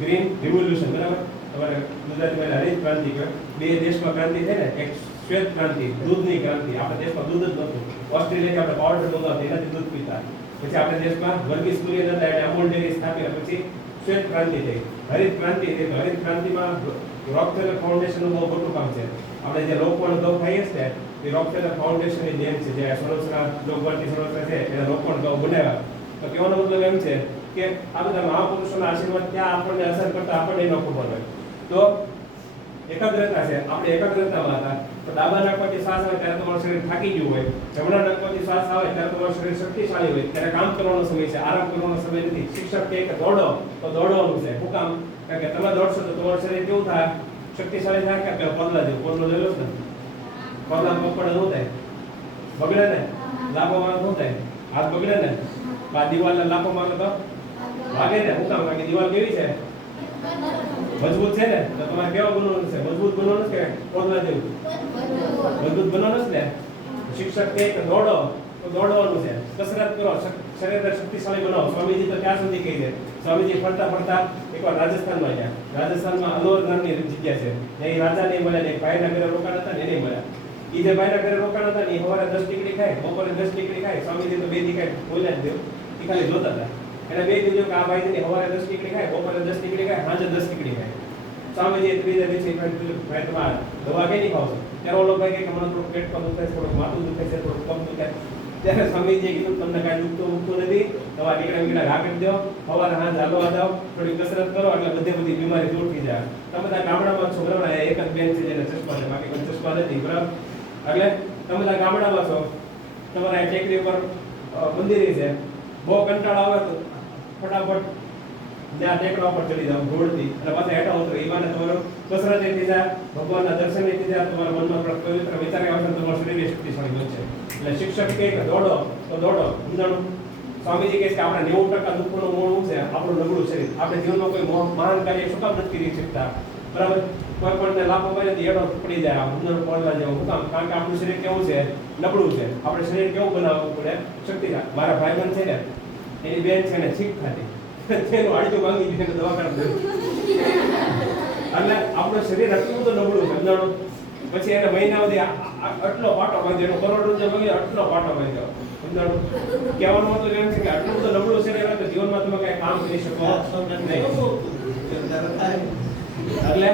ગ્રીન રિવોલ્યુશન બરાબર, તમારે ગુજરાતીમાં હરિત ક્રાંતિ કહેવાય. 2 દેશમાં ક્રાંતિ થઈ ને, એક શ્વેત ક્રાંતિ, દૂધની ક્રાંતિ. આપણા દેશમાં દૂધ જ નહોતું. ઓસ્ટ્રેલિયાથી આપણે પાવડર મંગાવતા, એનાથી દૂધ પીતા. પછી આપણા દેશમાં વર્ગીસ કુરિયન હતા, એને અમૂલ ડેરી સ્થાપી. પછી શ્વેત ક્રાંતિ થઈ, હરિત ક્રાંતિ થઈ. તો હરિત ક્રાંતિમાં રોકફેલર ફાઉન્ડેશનનું બહુ મોટું કામ છે. આપણે જે લોકોણ ગૌ ખાઈએ છીએ એ રોકફેલર ફાઉન્ડેશનની દેન છે. જે સંરક્ષણ લોકવાર્તી સંરક્ષણ છે એને લોકોણ ગૌ બનાવ્યા. તો કહેવાનો મતલબ એમ છે કે આ બધા મહાપુરુષોના આશીર્વાદ ત્યાં આપણને અસર કરતા આપણને ન ખબર હોય. તો એકાગ્રતા છે, આપણે એકાગ્રતામાં હતા. તો ડાબા નાકમાંથી શ્વાસ આવે ત્યારે તમારું શરીર થાકી ગયું હોય, જમણા નાકમાંથી શ્વાસ આવે ત્યારે તમારું શરીર શક્તિશાળી હોય. ત્યારે કામ કરવાનો સમય છે, આરામ કરવાનો સમય નથી. શિક્ષક કહે કે દોડો તો દોડવાનું છે. શું કામ? કારણ કે તમે દોડશો તો તમારું શરીર કેવું થાય? શક્તિશાળી થાય. કે પેલા પગલા જેવું પગલો લેલો છે ને, પગલા પકડે શું થાય? બગડે ને. લાફો મારો શું થાય? હાથ બગડે ને. આ દિવાલને લાફો મારો તો વાગે ને. શું કામ? કારણ કે દિવાલ કેવી છે? મજબૂત છે ને. તો તમારે કેવા બનવાનું છે? મજબૂત બનવાનું છે કે પગલા જેવું મજબૂત બનવાનું છે ને. શિક્ષક કહે કે દોડો તો દોડવાનું છે. કસરત કરો, શરીરને શક્તિશાળી બનાવો. સ્વામીજી તો ત્યાં સુધી કહી દે. સ્વામીજી ફરતા ફરતા એકવાર રાજસ્થાનમાં ગયા. રાજસ્થાનમાં અલોર નામની જગ્યા છે. ત્યાં એ રાજા નહીં મળ્યા, ને ભાઈના ઘરે રોકાણ હતા ને એને મળ્યા. એ જે ભાઈના ઘરે રોકાણ હતા ને એ સવારે 10 ટીકડી ખાય, બપોરે 10 ટીકડી ખાય. સ્વામીજી તો 2 દી ખાય બોલ્યા જ દેવ. એ ખાલી જોતા હતા. એને 2 કીધું કે આ ભાઈ સવારે 10 ટીકડી ખાય, બપોરે 10 ટીકડી ખાય, સાંજે 10 ટીકડી ખાય. સ્વામીજી ત્રીજા દિવસે ભાઈ તમારે દવા કઈ નહીં ખાવશો? ત્યારે ઓલો ભાઈ કે મને થોડું પેટ પર દુખાય છે, થોડું માથું દુખાય છે, થોડું પગ દુખાય. ત્યારે સ્વામીજીએ કીધું તમને કાંઈ દુખતું નથી, દવા નીકળે ઘા કરી દો, સવારે સાંજ હાલવા જાઓ, થોડી કસરત કરો એટલે બધી બીમારી દૂર થઈ જાય. તમે બધા ગામડામાં છો બરાબર, એક જ બેન છે જેને ચશ્મા છે, બાકી કોઈ ચશ્મા નથી બરાબર. એટલે તમે બધા ગામડામાં છો, તમારા ટેકરી ઉપર મંદિર છે, બહુ કંટાળો આવે તો ફટાફટ ત્યાં ટેકરા ઉપર ચડી જાવ રોડથી અને પાછા હેઠા ઉતરો. એ બાને તમારું કસરત થઈ જાય, ભગવાનના દર્શન થઈ જાય, તમારા મનમાં થોડા પવિત્ર વિચાર આવશે, તમારું શરીર શક્તિશાળી બનશે. એટલે શિક્ષક કહે કે દોડો તો દોડો. સમજાણું? સ્વામીજી કહે કે આપણે 90% દુઃખનું મૂળ છે આપણું નબળું શરીર. આપણે જીવનમાં કોઈ મહાન કાર્ય શું કામ નથી કરી શકતા? બરાબર. કોઈ પણ લાભો મળે તો એડો પડી જાય, ઉંદર પડલા જેવું. શું કામ? કારણ કે આપણું શરીર કેવું છે? નબળું છે. આપણે શરીર કેવું બનાવવું પડે? શક્તિશાળી. મારા ભાઈબંધ છે ને, એની બેન છે ને છીક ખાતી, તેનું હાડકું ભાંગી ગયું, દવાખાને ગયું. એટલે આપણું શરીર આટલું બધું નબળું છે. સમજાણું? પછી એને મહિના સુધી આટલો પાટો બાંધ્યો, એનો કરોડ રૂપિયા માંગ્યો, આટલો પાટો બાંધ્યો. સમજાણું? કહેવાનો મતલબ એમ છે કે આટલું બધું નબળું શરીર હોય તો જીવનમાં તમે કઈ કામ કરી શકો નહીં. એટલે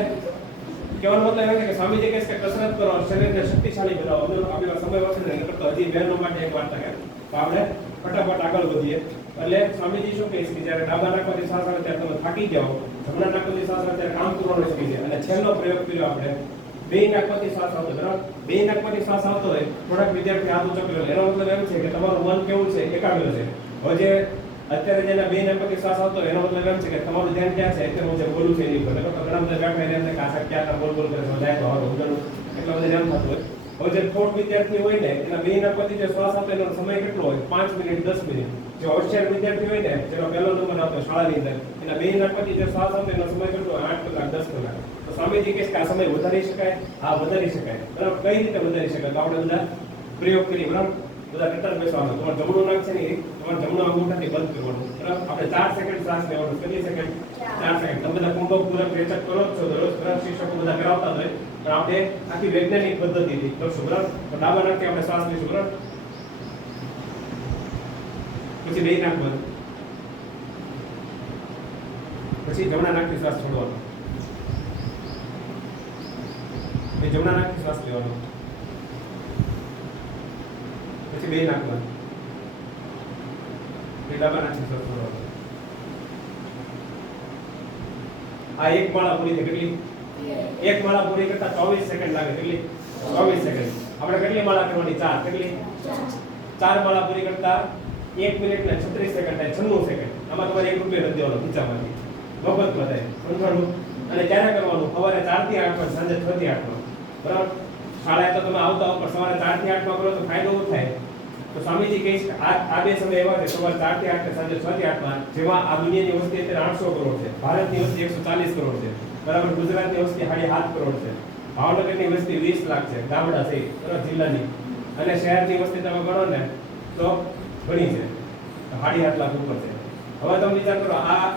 કહેવાનો મતલબ એમ છે કે સ્વામીજી કહે છે કે કસરત કરો, શરીરને શક્તિશાળી બનાવો. આપણી સમય વખત નહીં કરતો. હજી બહેનો માટે એક વાર્તા કહે તો આપણે ફટાફટ આગળ વધીએ. એટલે સ્વામીજી શું કહે છે કે જ્યારે ડાબા નાકમાંથી શ્વાસ આવે ત્યારે તમે થાકી જાઓ, જમણા નાકમાંથી શ્વાસ આવે ત્યારે કામ કરવાનું શીખી જાય. અને છેલ્લો પ્રયોગ કર્યો આપણે, 2 નાકમાંથી શ્વાસ આવતો બરાબર. 2 નાકમાંથી શ્વાસ આવતો હોય, થોડાક વિદ્યાર્થી હાથ ઊંચો કર્યો. એનો મતલબ એમ છે કે તમારું મન કેવું છે? એકાગ્ર છે. હવે જે અત્યારે જેના 2 નાકમાંથી શ્વાસ આવતો હોય એનો મતલબ એમ છે કે તમારું ધ્યાન ક્યાં છે? અત્યારે હું જે બોલું છું એની ઉપર. ઘણા બધા બેઠા એને કે આ ક્યાં બોલ બોલ કરે જાય તો હવે ઉજળું એટલે બધું ધ્યાન થતું હોય. હવે જે થોડ વિદ્યાર્થી હોય ને એના 2 નાકમાંથી જે શ્વાસ આવતો એનો સમય કેટલો હોય? 5 મિનિટ 10 મિનિટ. જે હોશિયાર વિદ્યાર્થી હોય ને, જેનો પહેલો નંબર આવતો શાળાની અંદર, એના 2 નાકમાંથી જે શ્વાસ આવતો એનો સમય કેટલો હોય? 8 કલાક 10 કલાક. તો સ્વામીજી કહે કે આ સમય વધારી શકાય? હા, વધારી શકાય. બરાબર. કઈ રીતે વધારી શકાય? તો આપણે બધા પ્રયોગ કરીએ. બરાબર. બધા ટટર બેસવાનું. તમારું જમણું નાક છે ને તમારે જમણા અંગૂઠાથી બંધ કરવાનું. બરાબર. આપણે 4 સેકન્ડ શ્વાસ લેવાનું. કેટલી સેકન્ડ? 4 સેકન્ડ. તમે બધા કુંભકપૂરક રેચક કરો છો દરરોજ. બરાબર. શિક્ષકો બધા કરાવતા હોય પણ આપણે આખી વૈજ્ઞાનિક પદ્ધતિથી કરશું. બરાબર. તો ડાબા નાકથી આપણે શ્વાસ લઈશું. બરાબર. પછી 2 નાક બંધ, પછી જમણા નાકથી શ્વાસ છોડવાનો, પછી જમણા નાકથી શ્વાસ લેવાનો, પછી 2 નાક બંધ, પછી ડાબા નાકથી શ્વાસ છોડવાનો. આ એક માળા પૂરી થઈ. કેટલી? એક માળા પૂરી કરતા 24 સેકન્ડ લાગે. કેટલી? 24 સેકન્ડ. આપણે કેટલી માળા કરવાની? 4. કેટલી? 4 માળા પૂરી કરતા 1 મિનિટ ને 36 સેકન્ડ થાય. 96 સેકન્ડ. આમાં તમારે 1 રૂપિયા નથી દેવાનો ખીચામાંથી, મફતમાં થાય. સમજાણું? અને ક્યારે કરવાનું? સવારે 4 થી 8 માં, સાંજે 6 થી 8 માં. બરાબર. શાળાએ તો તમે આવતા હો પણ સવારે 4 થી 8 માં કરો તો ફાયદો શું થાય? તો સ્વામીજી કહે છે આ 2 સમય એવા છે, સવારે 4 થી 8 ને સાંજે 6 થી 8 માં, જેમાં આ દુનિયાની વસ્તી અત્યારે 800 કરોડ છે, ભારતની વસ્તી 140 કરોડ છે. બરાબર. ગુજરાતની વસ્તી 7.5 કરોડ છે, ભાવનગરની વસ્તી 20 લાખ છે, ગામડા છે બરાબર જિલ્લાની, અને શહેરની વસ્તી તમે ગણો ને તો ઘણી છે, 7.5 લાખ ઉપર છે. હવે તમે વિચાર કરો આ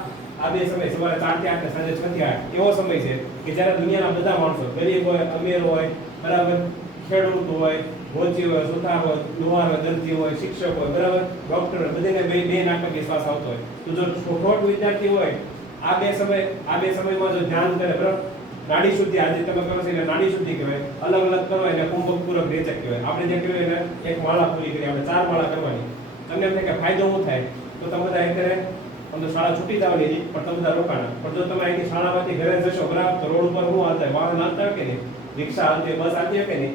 2 સમય, સવારે 4 થી 8 ને સાંજે 6 થી 8 એવો સમય છે કે જ્યારે દુનિયાના બધા માણસો, ગરીબ હોય, અમીર હોય, બરાબર, ખેડૂત હોય, ભોજી હોય, સુથાર હોય, લુહાર હોય, દરજી હોય, શિક્ષક હોય, બરાબર, ડોક્ટર હોય, બધાને 2 નાકમાંથી શ્વાસ આવતો હોય. તો જો ઠોઠ વિદ્યાર્થી હોય આ બે સમયમાં જો ધ્યાન કરે બરાબર, નાડી શુદ્ધિ આજે તમે કરો છો એટલે નાડી શુદ્ધિ કહેવાય. અલગ અલગ કરો એટલે કુંભક પૂરક રેચક કહેવાય. આપણે જે કર્યું એને એક માળા પૂરી કરી, આપણે 4 માળા કરવાની. તમને એમ થાય કે ફાયદો શું થાય, તો તમે બધા એક કરે તમને શાળા છૂટી જવાની હતી પણ તમે બધા રોકાણા. પણ જો તમે અહીંથી શાળામાંથી ઘરે જશો બરાબર, તો રોડ ઉપર શું હાલતા હોય, વાહન હાલતા હોય કે નહીં, રિક્ષા હાલતી હોય, બસ હાલતી હોય કે નહીં,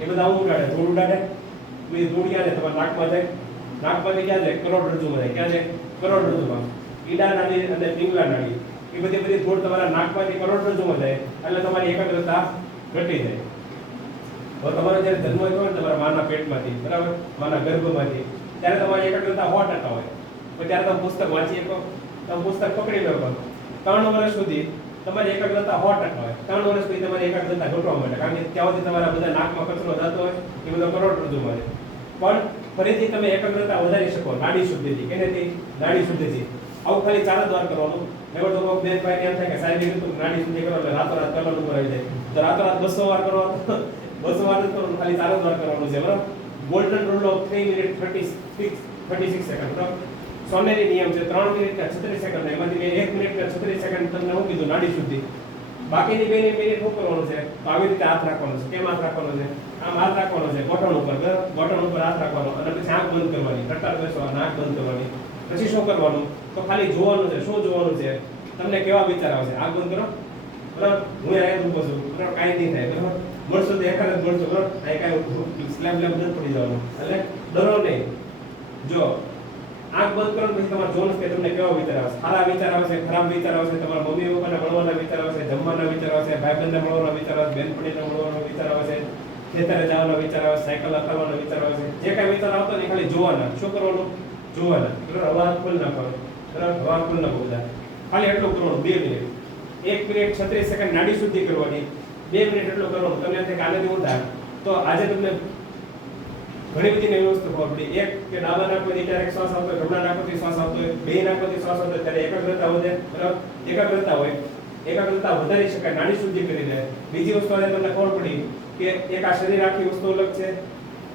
એ બધા હું ઉડાડે, ધૂળ ઉડાડે. એ ધૂળ ક્યાં જાય, તમારા નાકમાં જાય. નાકમાંથી ક્યાં જાય, કરોડરજ્જુમાં જાય. ક્યાં જાય, કરોડરજ્જુમાં. ઈડા નાડી અને પિંગલા નાડી, એ બધી ધૂળ તમારા નાકમાંથી કરોડરજ્જુમાં જાય એટલે તમારી એકાગ્રતા ઘટી જાય. હવે તમારો જ્યારે જન્મ થયો ને તમારા માના પેટમાંથી બરાબર, માના ગર્ભમાંથી, ત્યારે તમારી એકાગ્રતા 100% હોય. પછી ત્યારે તમે પુસ્તક વાંચી શકો, તમે પુસ્તક પકડી લો. 3 વર્ષ સુધી તમારી એકાગ્રતા 100% હોય. 3 વર્ષ સુધી તમારી એકાગ્રતા ઘટવા માંડે, કારણ કે ત્યાં સુધી તમારા બધા નાકમાં કચરો જતો હોય, એ બધો કરોડરજ્જુમાં છે. પણ ફરીથી તમે એકાગ્રતા વધારી શકો નાડી શુદ્ધિથી. કેનેથી? નાડી શુદ્ધિથી. આવું ખાલી 4 જ વાર કરવાનું. નકર તો કોઈ બેન ભાઈ એમ થાય કે સાહેબ કીધું નાડી શુદ્ધિ કરો એટલે રાતોરાત કલર ઉપર આવી જાય. તો રાતોરાત 200 વાર કરો, 200 વાર કરવાનું, ખાલી 4 જ વાર કરવાનું છે બરાબર. Golden rule of 3 minute 36 second બરાબર. સોનેરી નિયમ છે 3 મિનિટ કે 36 સેકન્ડ. એમાંથી મેં 1 મિનિટ કે 36 સેકન્ડ તમને હું કીધું નાડી શુદ્ધિ. બાકીની 2 મિનિટ શું કરવાનું છે, તો આવી રીતે હાથ રાખવાનો છે. કેમ હાથ રાખવાનો છે? આમ હાથ રાખવાનો છે ગોઠણ ઉપર બરાબર, ગોઠણ ઉપર હાથ રાખવાનો અને પછી આંખ બંધ કરવાની, ટટ્ટાર બેસવા, નાક બંધ કરવાની. પછી શું કરવાનું, તો ખાલી જોવાનું છે. શું જોવાનું છે? તમને કેવા વિચાર આવશે. આંખ બંધ કરો બરાબર, હું અહીંયા ઊભો છું બરાબર, કાંઈ નહીં થાય બરાબર, મળશો તો એકાદ જ મળશો બરાબર, અહીં કાંઈ સ્લેબ નથી પડી જવાનું, એટલે ડરો નહીં. જો આંખ બંધ કરો પછી તમારે જોવાનું કે તમને કેવા વિચાર આવશે. સારા વિચાર આવશે, ખરાબ વિચાર આવશે, તમારા મમ્મી પપ્પાને મળવાના વિચાર આવશે, જમવાના વિચાર આવશે, ભાઈ બંધને મળવાના વિચાર આવશે, બેનપણીને મળવાનો વિચાર આવશે, ખેતરે જવાનો વિચાર આવશે, સાયકલ હલાવવાનો વિચાર આવશે. જે કાંઈ વિચાર આવતો ને ખાલી જોવાના. શું કરવાનું? જોવાના બરાબર. અવાજ ખોલી નાખવાનો બરાબર, અવાજ ખોલી નાખો બધા. ખાલી એટલું કરવાનું 2 મિનિટ. 1 મિનિટ 36 સેકન્ડ નાડી શુદ્ધિ કરવાની, 2 મિનિટ એટલું કરવાનું. તમને એમ થાય કે આનાથી હું થાય, તો આજે તમને ઘણી બધી નવી વસ્તુ ખબર પડી. એક કે ડાબા નાકમાંથી ક્યારેક શ્વાસ આવતો હોય, જમણા નાકમાંથી શ્વાસ આવતો હોય, બે નાકમાંથી શ્વાસ આવતો હોય, ત્યારે એકાગ્રતા વધે બરાબર. એકાગ્રતા હોય, એકાગ્રતા વધારી શકાય નાડી શુદ્ધિ કરીને. બીજી વસ્તુ આજે તમને ખબર પડી કે એક આ શરીર આખી વસ્તુ અલગ છે.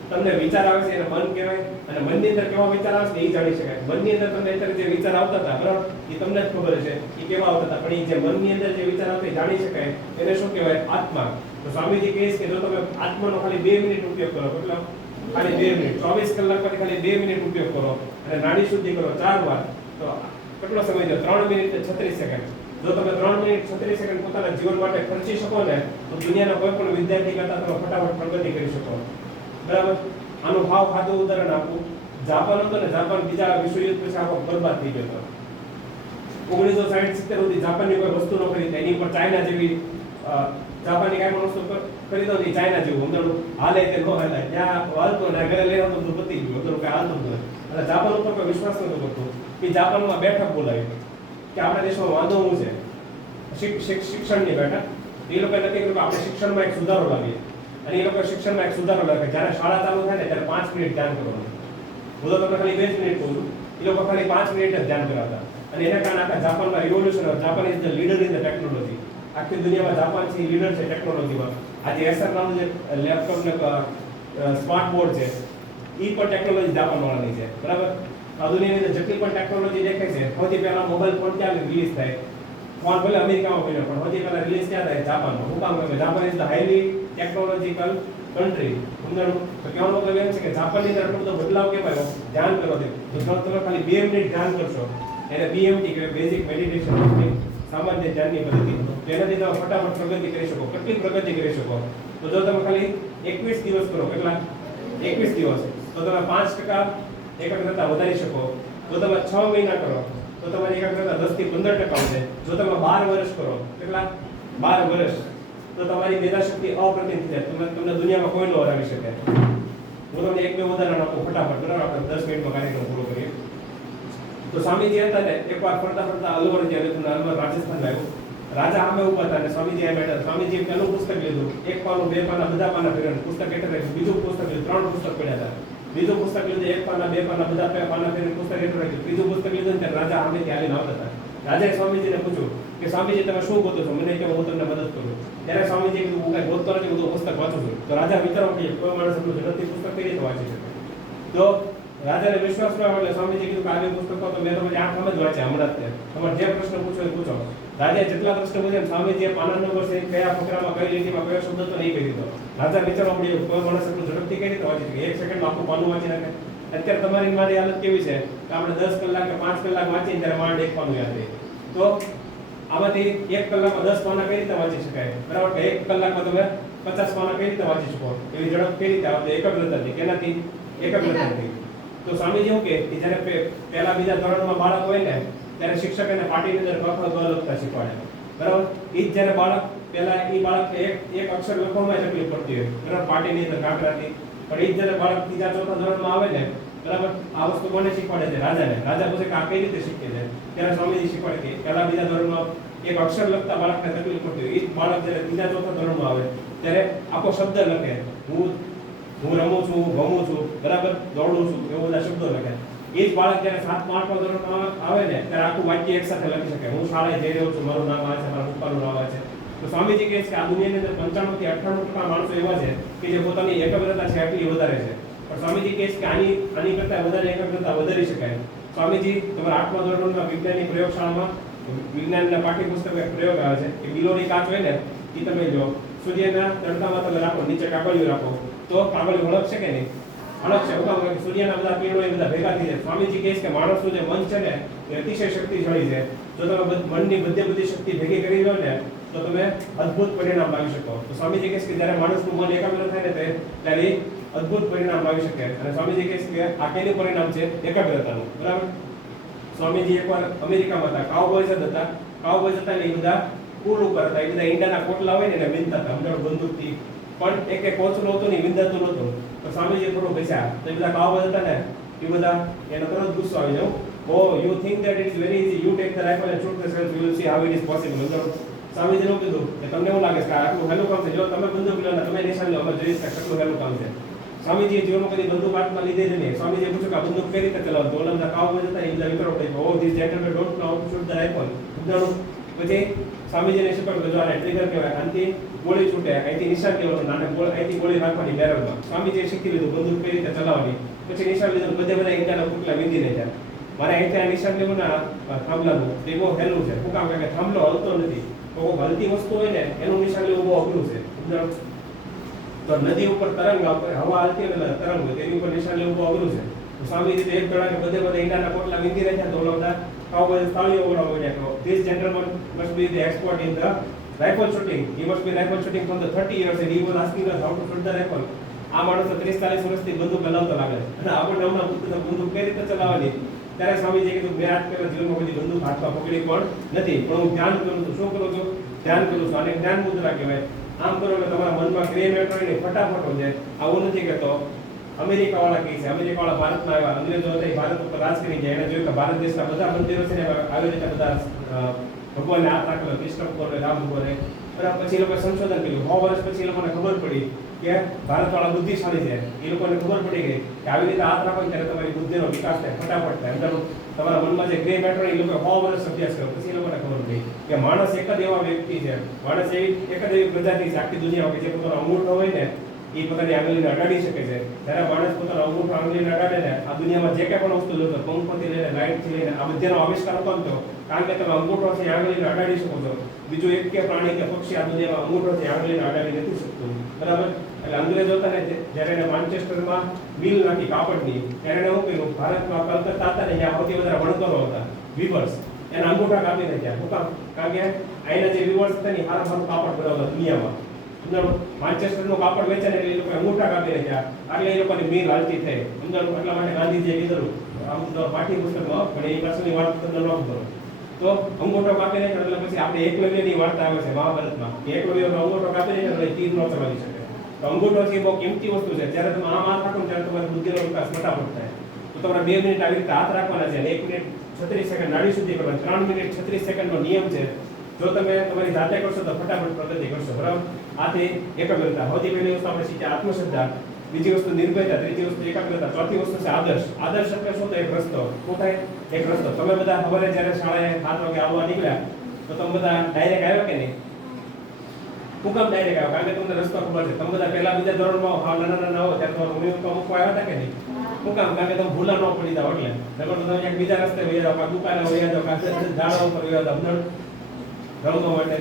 તમને વિચાર આવે છે એને મન કહેવાય, અને મનની અંદર કેવા વિચાર આવે છે એ જાણી શકાય. મનની અંદર તમને અત્યારે જે વિચાર આવતા હતા બરાબર, એ તમને જ ખબર છે એ કેવા આવતા હતા, પણ એ જે મનની અંદર જે વિચાર આવતા એ જાણી શકાય. એને શું કહેવાય? આત્મા. તો સ્વામીજી કહે છે કે જો તમે આત્માનો ખાલી 2 મિનિટ ઉપયોગ કરો, એટલે ખાલી 2 મિનિટ, 24 કલાક પછી ખાલી 2 મિનિટ ઉપયોગ કરો અને નાડી શુદ્ધિ કરો 4 વાર, તો કેટલો સમય છે? 3 મિનિટ 36 સેકન્ડ. જો તમે 3 મિનિટ 36 સેકન્ડ પોતાના જીવન માટે ખર્ચી શકો ને, તો દુનિયાના કોઈ પણ વિદ્યાર્થી કરતા તમે ફટાફટ પ્રગતિ કરી શકો બરાબર. આનું ભાવ ખાધું ઉદાહરણ આપું. જાપાન હતો ને, જાપાન બીજા વિશ્વયુદ્ધ પછી આખો બરબાદ થઈ ગયો હતો. 1960-70 સુધી જાપાનની કોઈ વસ્તુ ન ખરીદી, એની પર ચાઇના જેવી જાપાનની કાંઈ પણ વસ્તુ ખરીદો ને ચાઇના જેવું અંદરનું હાલે કે ન હાલે, ત્યાં હાલતો ને ઘરે લઈ આવતો તો પતી ગયું, અંદરનું કાંઈ હાલતું નથી. એટલે જાપાન ઉપર કોઈ વિશ્વાસ નતો કરતો. કે જાપાનમાં બેઠક બોલાવી કે આપણા દેશમાં વાંધો શું છે, શિક્ષણની બેઠક. એ લોકોએ નક્કી કર્યું કે આપણે શિક્ષણમાં એક સુધારો લાવીએ. અને એ લોકો શિક્ષણમાં એક સુધારો લાવે. જ્યારે શાળા ચાલુ થાય ને ત્યારે 5 મિનિટ ધ્યાન કરવાનું. હું તો તમને ખાલી 2 મિનિટ કહું છું, એ લોકો ખાલી 5 મિનિટ જ ધ્યાન કરાવતા. અને એના કારણે આખા જાપાનમાં revolution. Japan is the leader in the technology. આખી દુનિયામાં જાપાન છે લીડર છે ટેકનોલોજીમાં. આજે એસર નામનું જે લેપટોપ ને સ્માર્ટ બોર્ડ છે, એ પણ ટેકનોલોજી જાપાન વાળાની છે બરાબર. આ દુનિયાની અંદર જેટલી પણ ટેકનોલોજી દેખાય છે, સૌથી પહેલા મોબાઈલ ફોન ક્યાં રિલીઝ થાય? ફોન ભલે અમેરિકામાં બન્યો, પણ સૌથી પહેલા રિલીઝ ક્યાં થાય? જાપાનમાં. હું કામ કરે? Japan is the highly technological country. સમજાણું? તો કહેવાનો મતલબ એમ છે કે જાપાનની અંદર આટલો બધો બદલાવ કેમ આવ્યો? ધ્યાન કરો છો. તો તમે ખાલી 2 મિનિટ ધ્યાન કરશો, એને બીએમટી કહેવાય, બેઝિક મેડિટેશન ટેકનિક, સામાન્ય ધ્યાનની પદ્ધતિ. તો એનાથી તમે ફટાફટ પ્રગતિ કરી શકો. કેટલી પ્રગતિ કરી શકો? તો જો તમે ખાલી 21 દિવસ કરો, કેટલા? 21 દિવસ, તો તમે 5% એકાગ્રતા વધારી શકો. જો તમે 6 મહિના કરો તો તમારી એકાગ્રતા 10 થી 15% આવશે. જો તમે 12 વર્ષ કરો, કેટલા? 12 વર્ષ, તો તમારી મેધાશક્તિ અપ્રતિમ થઈ જાય. તમને દુનિયામાં કોઈ ન હરાવી શકે. હું તમને 1-2 ઉદાહરણ આપું ફટાફટ બરાબર, આપણે 10 મિનિટમાં કાર્યક્રમ પૂરો કરીએ. તો સ્વામીજી હતા ને, એકવાર ફરતા ફરતા અલવર જ્યારે અલવર રાજસ્થાન આવ્યું, રાજા સામે ઉભા હતા અને સ્વામીજી આ બેઠા. સ્વામીજીએ પહેલું પુસ્તક લીધું, 1 પાનું 2 પાના બધા પાના ફેરવ્યા, પુસ્તક એટલે રાખ્યું. બીજું પુસ્તક લીધું, 3 પુસ્તક પડ્યા હતા. બીજું પુસ્તક લીધું, 1 પાના 2 પાના બધા પાના ફેરવીને પુસ્તક એટલે રાખ્યું. ત્રીજું પુસ્તક લીધું ને ત્યારે રાજા સામેથી હાલીને આવતા હતા. રાજાએ સ્વામીજીને પૂછ્યું કે સ્વામીજી તમે શું ગોતો છો? મને કે હું તમને મદદ કરું. ત્યારે સ્વામીજીએ કીધું હું કઈ ગોતતો નથી, હું તો પુસ્તક વાંચું છું. તો રાજા વિચારવા કે કોઈ માણસ એટલું ઝડપથી પુસ્તક કઈ રીતે વાંચી શકે? તો રાજાને વિશ્વાસ ન આવ્યો એટલે સ્વામીજી કીધું કે આ પુસ્તકો તો મેં તમને 8 જ વાંચ્યા હમણાં જ. તમારે જે પ્રશ્ન પૂછો એ પૂછો. રાજાએ જેટલા પ્રશ્ન પૂછ્યા સ્વામીજીએ પાના નંબર છે કયા ફકરામાં કઈ લીટીમાં કયો શબ્દ તો નહીં કહી દીધો. રાજા વિચારવા મળ્યો કોઈ માણસ એટલું ઝડપથી કઈ રીતે વાંચી શકે? 1 સેકન્ડમાં આખું પાનું વાંચી નાખે. અત્યારે તમારી મારી હાલત કેવી છે કે આપણે 10 કલાક કે 5 કલાક વાંચીને ત્યારે માંડ એક પાનું યાદ રહે. તો આમાંથી 1 કલાકમાં 10 પાના કઈ રીતે વાંચી શકાય? બરાબર કે 1 કલાકમાં તમે 50 પાના કઈ રીતે વાંચી શકો? એવી ઝડપ કઈ રીતે આવે? એકાગ્રતાથી. કેનાથી? એકાગ્રતાથી. તો સ્વામીજી એવું કે જ્યારે પહેલા બીજા ધોરણમાં બાળક હોય ને ત્યારે શિક્ષક એને પાટીની અંદર ક ખ ગ લખતા શીખવાડે. બરાબર? એ જ જ્યારે બાળક પહેલા એ બાળક એક અક્ષર લખવામાં તકલીફ પડતી હોય. બરાબર? પાટીની અંદર કાંકરાથી. પણ એ જ જ્યારે બાળક ત્રીજા ચોથા ધોરણમાં આવે ને બરાબર આ વસ્તુ કોને શીખવાડે છે? રાજાને. રાજા પૂછે કે આ કઈ રીતે શીખે છે? ત્યારે સ્વામીજી શીખવાડે કે પહેલા બીજા ધોરણમાં એક અક્ષર લખતા બાળકને તકલીફ પડતી હોય. એ જ બાળક જ્યારે ત્રીજા ચોથા ધોરણમાં આવે ત્યારે આખો શબ્દ લખે. હું રમું છું, હું ભમું છું, બરાબર, દોડું છું, એવા બધા શબ્દો લખે. એ જ બાળક જ્યારે 7મા 8મા ધોરણમાં આવે ને ત્યારે આખું વાક્ય એકસાથે લખી શકે. હું શાળાએ જઈ રહ્યો છું, મારું નામ આ છે, મારા પપ્પાનું નામ આ છે. તો સ્વામીજી કહે છે કે આ દુનિયાની અંદર 95 થી 98% માણસો એવા છે કે જે પોતાની એકાગ્રતા છે એટલી વધારે છે. પણ સ્વામીજી કહે છે કે આની કરતા વધારે એકાગ્રતા વધારી શકાય. સ્વામીજી તમારા 8મા ધોરણમાં વિજ્ઞાનની પ્રયોગશાળામાં વિજ્ઞાનના પાઠ્યપુસ્તક એક પ્રયોગ આવે છે કે બિલોની કાચ હોય ને એ તમે જો સૂર્યના તડકામાં તમે રાખો, નીચે કાગળિયું રાખો તો કાગળિયું હળગશે કે નહીં? હળગશે. સૂર્યના બધા કિરણો એ બધા ભેગા થઈ જાય. સ્વામીજી કહે છે કે માણસનું જે મન છે ને એ અતિશય શક્તિશાળી છે. જો તમે મનની બધી શક્તિ ભેગી કરી લો ને તો તમે અદ્ભુત પરિણામ લાવી શકો. તો સ્વામીજી કહે છે કે જ્યારે માણસનું મન એકાગ્ર થાય ને ત્યારે અદ્ભુત પરિણામ લાવી શકે. અને સ્વામીજી કહે છે કે આ કેનું પરિણામ છે? એકાગ્રતાનું. બરાબર? સ્વામીજી એકવાર અમેરિકામાં હતા, કાઉબોયઝ હતા. કાઉબોયઝ હતા ને એ બધા પુલ ઉપર હતા. એ બધા ઈંડાના કોટલા હોય ને એને વિંધતા હતા સમજાણું બંદૂકથી. પણ એક કોચલું હતું ને વિંધાતું નહોતું. તો સ્વામીજી થોડું બેસ્યા. તો એ બધા કાઉબોયઝ હતા ને એ બધા એને તરત ગુસ્સો આવી જાવ. Oh, you think that it is very easy? You take the rifle and shoot the shells. You will see how it is possible. Swamiji નું કીધું કે તમને એવું લાગે છે કે આટલું હેલું કામ છે? જો તમે બંદૂક લો ને તમે નિશાન લો, અમે જોઈ શકીએ કેટલું હેલું કામ છે. સ્વામીજીએ જીવનમાં કદી બંદૂક હાથમાં લીધે જ નહીં. સ્વામીજીએ પૂછ્યું કે આ બંદૂક કઈ રીતે ચલાવતો? ઓલા કાઉબોયઝ હતા એ બધા વિચારો પડી ઓ this gentleman don't know how to shoot the rifle. પછી સ્વામીજીને શીખવાડ્યું કે જો આને ટ્રિગર કહેવાય, આનાથી ગોળી છૂટે, અહીંથી નિશાન લેવાનું, અહીંથી ગોળી નાખવાની બેરલમાં. સ્વામીજીએ શીખી લીધું બંદૂક કઈ રીતે ચલાવવાની. પછી નિશાન લીધું, બધે બધા ઈંડાના પુટલા વીંધી નાખ્યા. મારે અહીંથી આ નિશાન લેવું ના થાંભલાનું તે બહુ હેલું છે. શું કામ? કે થાંભલો હલતો નથી. તો હલતી વસ્તુ હોય ને એનું નિશાન લેવું બહુ અઘરું છે. તો નદી ઉપર તરંગ હવા હાલતી હોય તરંગ હોય તેની ઉપર નિશાન લેવું બહુ અઘરું છે. સ્વામીજી એક ગળા કે બધે બધા ઈંડાના પોટલા વીંધી રહ્યા તો ઓલા બધા કાઉબોયઝ તાળીઓ વગાડવા માંડ્યા. This gentleman must be the expert in the rifle shooting. He must be rifle shooting from the 30 years and he was asking us how to shoot the rifle. આ માણસ 30-40 વર્ષથી બંદૂક ચલાવતો લાગે છે અને આપણને હમણાં બંદૂક કઈ રીતે ચલાવવાની? ત્યારે સ્વામીજીએ કીધું મેં આજ પહેલા જીવનમાં બધી બંદૂક હાથમાં પકડી પણ નથી, પણ હું ધ્યાન કરું છું. શું કરું છું? ધ્યાન કરું છું. અને જ્ઞાન મુદ્રા કહેવાય. આમ કરો એટલે તમારા મનમાં ક્રિએટ હોય ને ફટાફટ હો જાય. આવું નથી કહેતો. અમેરિકા વાળા કહે છે, અમેરિકા વાળા ભારતમાં આવ્યા, અંગ્રેજો હતા ભારત ઉપર રાજ કરી ગયા. એને જોયું કે ભારત દેશના બધા મંદિરો છે ને આવી રીતે બધા ભગવાનને હાથ રાખેલો, કૃષ્ણ ભગવાન, રામ ભગવાન. બરાબર? પછી એ લોકોએ સંશોધન કર્યું. 100 વર્ષ પછી એ લોકોને ખબર પડી કે ભારત વાળા બુદ્ધિશાળી છે. એ લોકોને ખબર પડી ગઈ કે આવી રીતે હાથ રાખો ત્યારે તમારી બુદ્ધિનો વિકાસ થાય, ફટાફટ થાય. અંદર તમારા મનમાં જે ગ્રે મેટર એ લોકો 100 વર્ષ અભ્યાસ કર્યો પછી એ લોકોને ખબર પડી કે માણસ એક જ એવા વ્યક્તિ છે, માણસ એક જ એવી પ્રજાતિ છે આખી દુનિયામાં કે જે પોતાનો અંગૂઠો હોય ને એ પોતાની આંગળીને અડાડી શકે છે. જ્યારે માણસ પોતાનો અંગૂઠો આંગળીને અડાડે ને આ દુનિયામાં જે કંઈ પણ વસ્તુ જોતો, પંખોથી લઈને લાઇટથી લઈને આ બધાનો આવિષ્કાર કોણ થયો? કારણ કે તમે અંગૂઠોથી આંગળીને અડાડી શકો છો. બીજું એક કે પ્રાણી કે પક્ષી આ દુનિયામાં અંગૂઠોથી આંગળીને અડાડી નથી શકતું. બરાબર? એટલે અંગ્રેજો હતા ને જ્યારે એને માન્ચેસ્ટરમાં મિલ નાખી કાપડની ત્યારે એને શું કર્યું? ભારતમાં કલકત્તા હતા ને જ્યાં સૌથી વધારે વણકરો હતા, વીવર્સ, એના અંગૂઠા કાપી નાખ્યા. શું કામ? કારણ કે અહીંના જે વીવર્સ હતા ને સારું કાપડ બનાવતા દુનિયામાં. માન્ચેસ્ટરનું કાપડ વેચે ને એટલે એ લોકો અંગૂઠા કાપી નાખ્યા. એટલે એ લોકોની મિલ હાલતી થઈ. એટલા માટે ગાંધીજીએ કીધું આમ તો પાઠ્યપુસ્તકમાં પણ એ પાછળની વાત તમને ન કરો તો અંગૂઠો કાપી નાખ્યો. એટલે પછી આપણે એકલવ્યની વાર્તા આવે છે મહાભારતમાં. એકલવ્યનો અંગૂઠો કાપી નાખ્યો એટલે તીર ન ચલાવી શકે. તો અંગૂઠો છે બહુ કિંમતી વસ્તુ છે. જ્યારે તમે આમ હાથ રાખો ત્યારે તમારી બુદ્ધિનો વિકાસ ફટાફટ થાય. તો તમારે 2 મિનિટ આવી રીતે હાથ રાખવાના છે. 1 મિનિટ 36 સેકન્ડ નાડી સુધી કરવાનું. 3 મિનિટ 36 સેકન્ડનો નિયમ છે. જો તમે તમારી જાતે કરશો તો ફટાફટ પ્રગતિ કરશો. બરાબર? આથી એકાગ્રતા. સૌથી પહેલી વસ્તુ આપણે શીખ્યા આત્મશ્રદ્ધા, બીજી વસ્તુ નિર્ભયતા, ત્રીજી વસ્તુ એકાગ્રતા, ચોથી વસ્તુ છે આદર્શ. આદર્શ એટલે શું? તો એક રસ્તો. શું થાય? એક રસ્તો. તમે બધા ખબર જ્યારે શાળાએ 7 વાગે આવવા નીકળ્યા તો તમે બધા ડાયરેક્ટ આવ્યા કે નહીં? શું કામ ડાયરેક્ટ આવ્યા? કારણ કે તમને રસ્તો ખબર છે. તમે બધા પહેલા બીજા ધોરણમાં નાના હો ત્યારે તમારા મમ્મી પપ્પા મૂકવા આવ્યા હતા કે નહીં? શું કામ? કારણ કે તમે ભૂલા ન પડી જાવ એટલે. નકર તો તમે ક્યાંક બીજા રસ્તે વહી જાવ, કાં દુકાને વહી જાવ, કાં ઝાડવા ઉપર વહી જાવ, અમને રમવા માટે.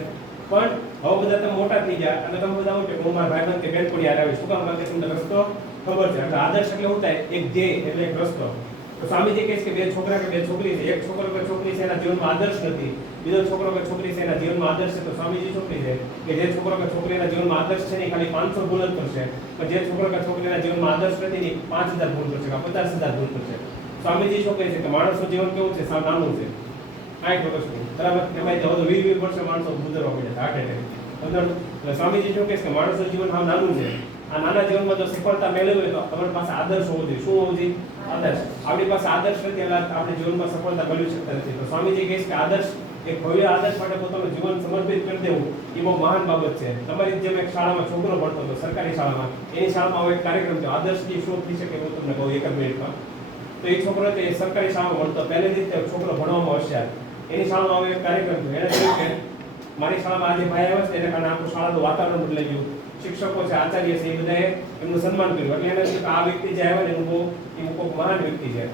પણ હવે બધા તમે મોટા થઈ ગયા અને તમે બધા કે હું મારા ભાઈબંધ કે બેનપણી હારે આવીશ. શું કામ? કારણ કે તમને રસ્તો ખબર છે. એટલે આદર્શ એટલે શું થાય? એક ધ્યેય એટલે એક રસ્તો. તો સ્વામીજી કહે છે કે બે છોકરા કે બે છોકરી છે, એક છોકરો કે છોકરી છે એના જીવનમાં આદર્શ નથી, બીજો છોકરો કે છોકરી છે એના જીવનમાં આદર્શ છે. તો સ્વામીજી શું કહે છે કે જે છોકરો કે છોકરીના જીવનમાં આદર્શ છે ને ખાલી 500 ભૂલ જ કરશે, પણ જે છોકરો કે છોકરીના જીવનમાં આદર્શ નથી ને 5000 ભૂલ કરશે કે 50000 ભૂલ કરશે. સ્વામીજી શું કહે છે કે માણસનું જીવન કેવું છે? સાવ નાનું છે. 60 વર્ષનું, બરાબર? એમાં તો 20 વર્ષે માણસો ગુજરવા પડે છે, હાર્ટ એટેક. એટલે સ્વામીજી શું કહે છે કે માણસનું જીવન સાવ નાનું છે. આ નાના જીવનમાં જો સફળતા મેળવવી હોય તો તમારી પાસે આદર્શ હોવો જોઈએ. શું હોવું જોઈએ? આદર્શ. આપણી પાસે આદર્શ નથી એટલે આપણે જીવનમાં સફળતા મેળવી શકતા નથી. તો સ્વામીજી કહે છે કે આદર્શ, એક ભવ્ય આદર્શ માટે પોતાનું જીવન સમર્પિત કરી દેવું એ બહુ મહાન બાબત છે. તમારી જેમ એક શાળામાં છોકરો ભણતો હતો, સરકારી શાળામાં, એની શાળામાં હવે એક કાર્યક્રમ છે આદર્શથી શું થઈ શકે હું તમને કહું એક જ મિનિટમાં. તો એ છોકરો તે સરકારી શાળામાં ભણતો, પહેલેથી જ છોકરો ભણવામાં હોશિયાર. એની શાળામાં હવે એક કાર્યક્રમ છે. એને કહ્યું કે મારી શાળામાં આજે ભાઈ આવ્યા છે એને કારણે આખું શાળાનું વાતાવરણ બદલાઈ ગયું. શિક્ષકો છે, આચાર્ય છે, એ બધાએ એમનું સન્માન કર્યું. એટલે એને કહ્યું કે આ વ્યક્તિ જે આવ્યા ને એનું બહુ મહાન વ્યક્તિ છે.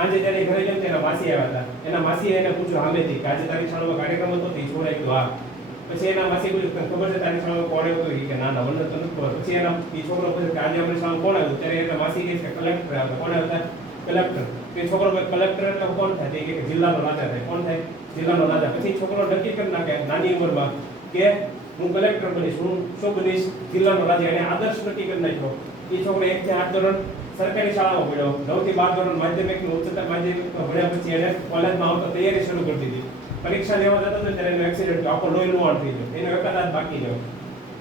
આજે ત્યારે ઘરે જેમ તેના માસી આવ્યા હતા. એના માસીએ એને પૂછ્યું સામેથી કે આજે તારી શાળામાં કાર્યક્રમ હતો? તે છોડાઈ ગયો હા. પછી એના માસી પૂછ્યું તને ખબર છે તારી શાળામાં કોણ આવ્યું? કે ના ના મને તો નથી ખબર. પછી એના એ છોકરો પૂછે કે આજે અમારી શાળામાં કોણ આવ્યું? ત્યારે એના માસી કહે છે કે કલેક્ટર આવ્યો. કોણ આવ્યા? કલેક્ટર. એ છોકરો કલેક્ટર એટલે કોણ થાય? તે કે જિલ્લાનો રાજા થાય. કોણ થાય? જિલ્લાનો રાજા. પછી છોકરો નક્કી કરી નાખે નાની ઉંમરમાં કે હું કલેક્ટર બનીશ, હું શું બનીશ? જિલ્લાનો રાજા. એને આદર્શ નક્કી કરી નાખ્યો. એ છોકરો 1 થી 8 ધોરણ સરકારી શાળામાં ભણ્યો. 9 થી 12 ધોરણ માધ્યમિક ઉચ્ચતર માધ્યમિકમાં ભણ્યા પછી એને કોલેજમાં આવતો તૈયારી શરૂ કરી દીધી. પરીક્ષા લેવા જતો હતો ત્યારે એનો એક્સિડન્ટ થયો, આખો લોહી લુહાણ થઈ ગયો. એનો એક હાથ બાકી રહ્યો.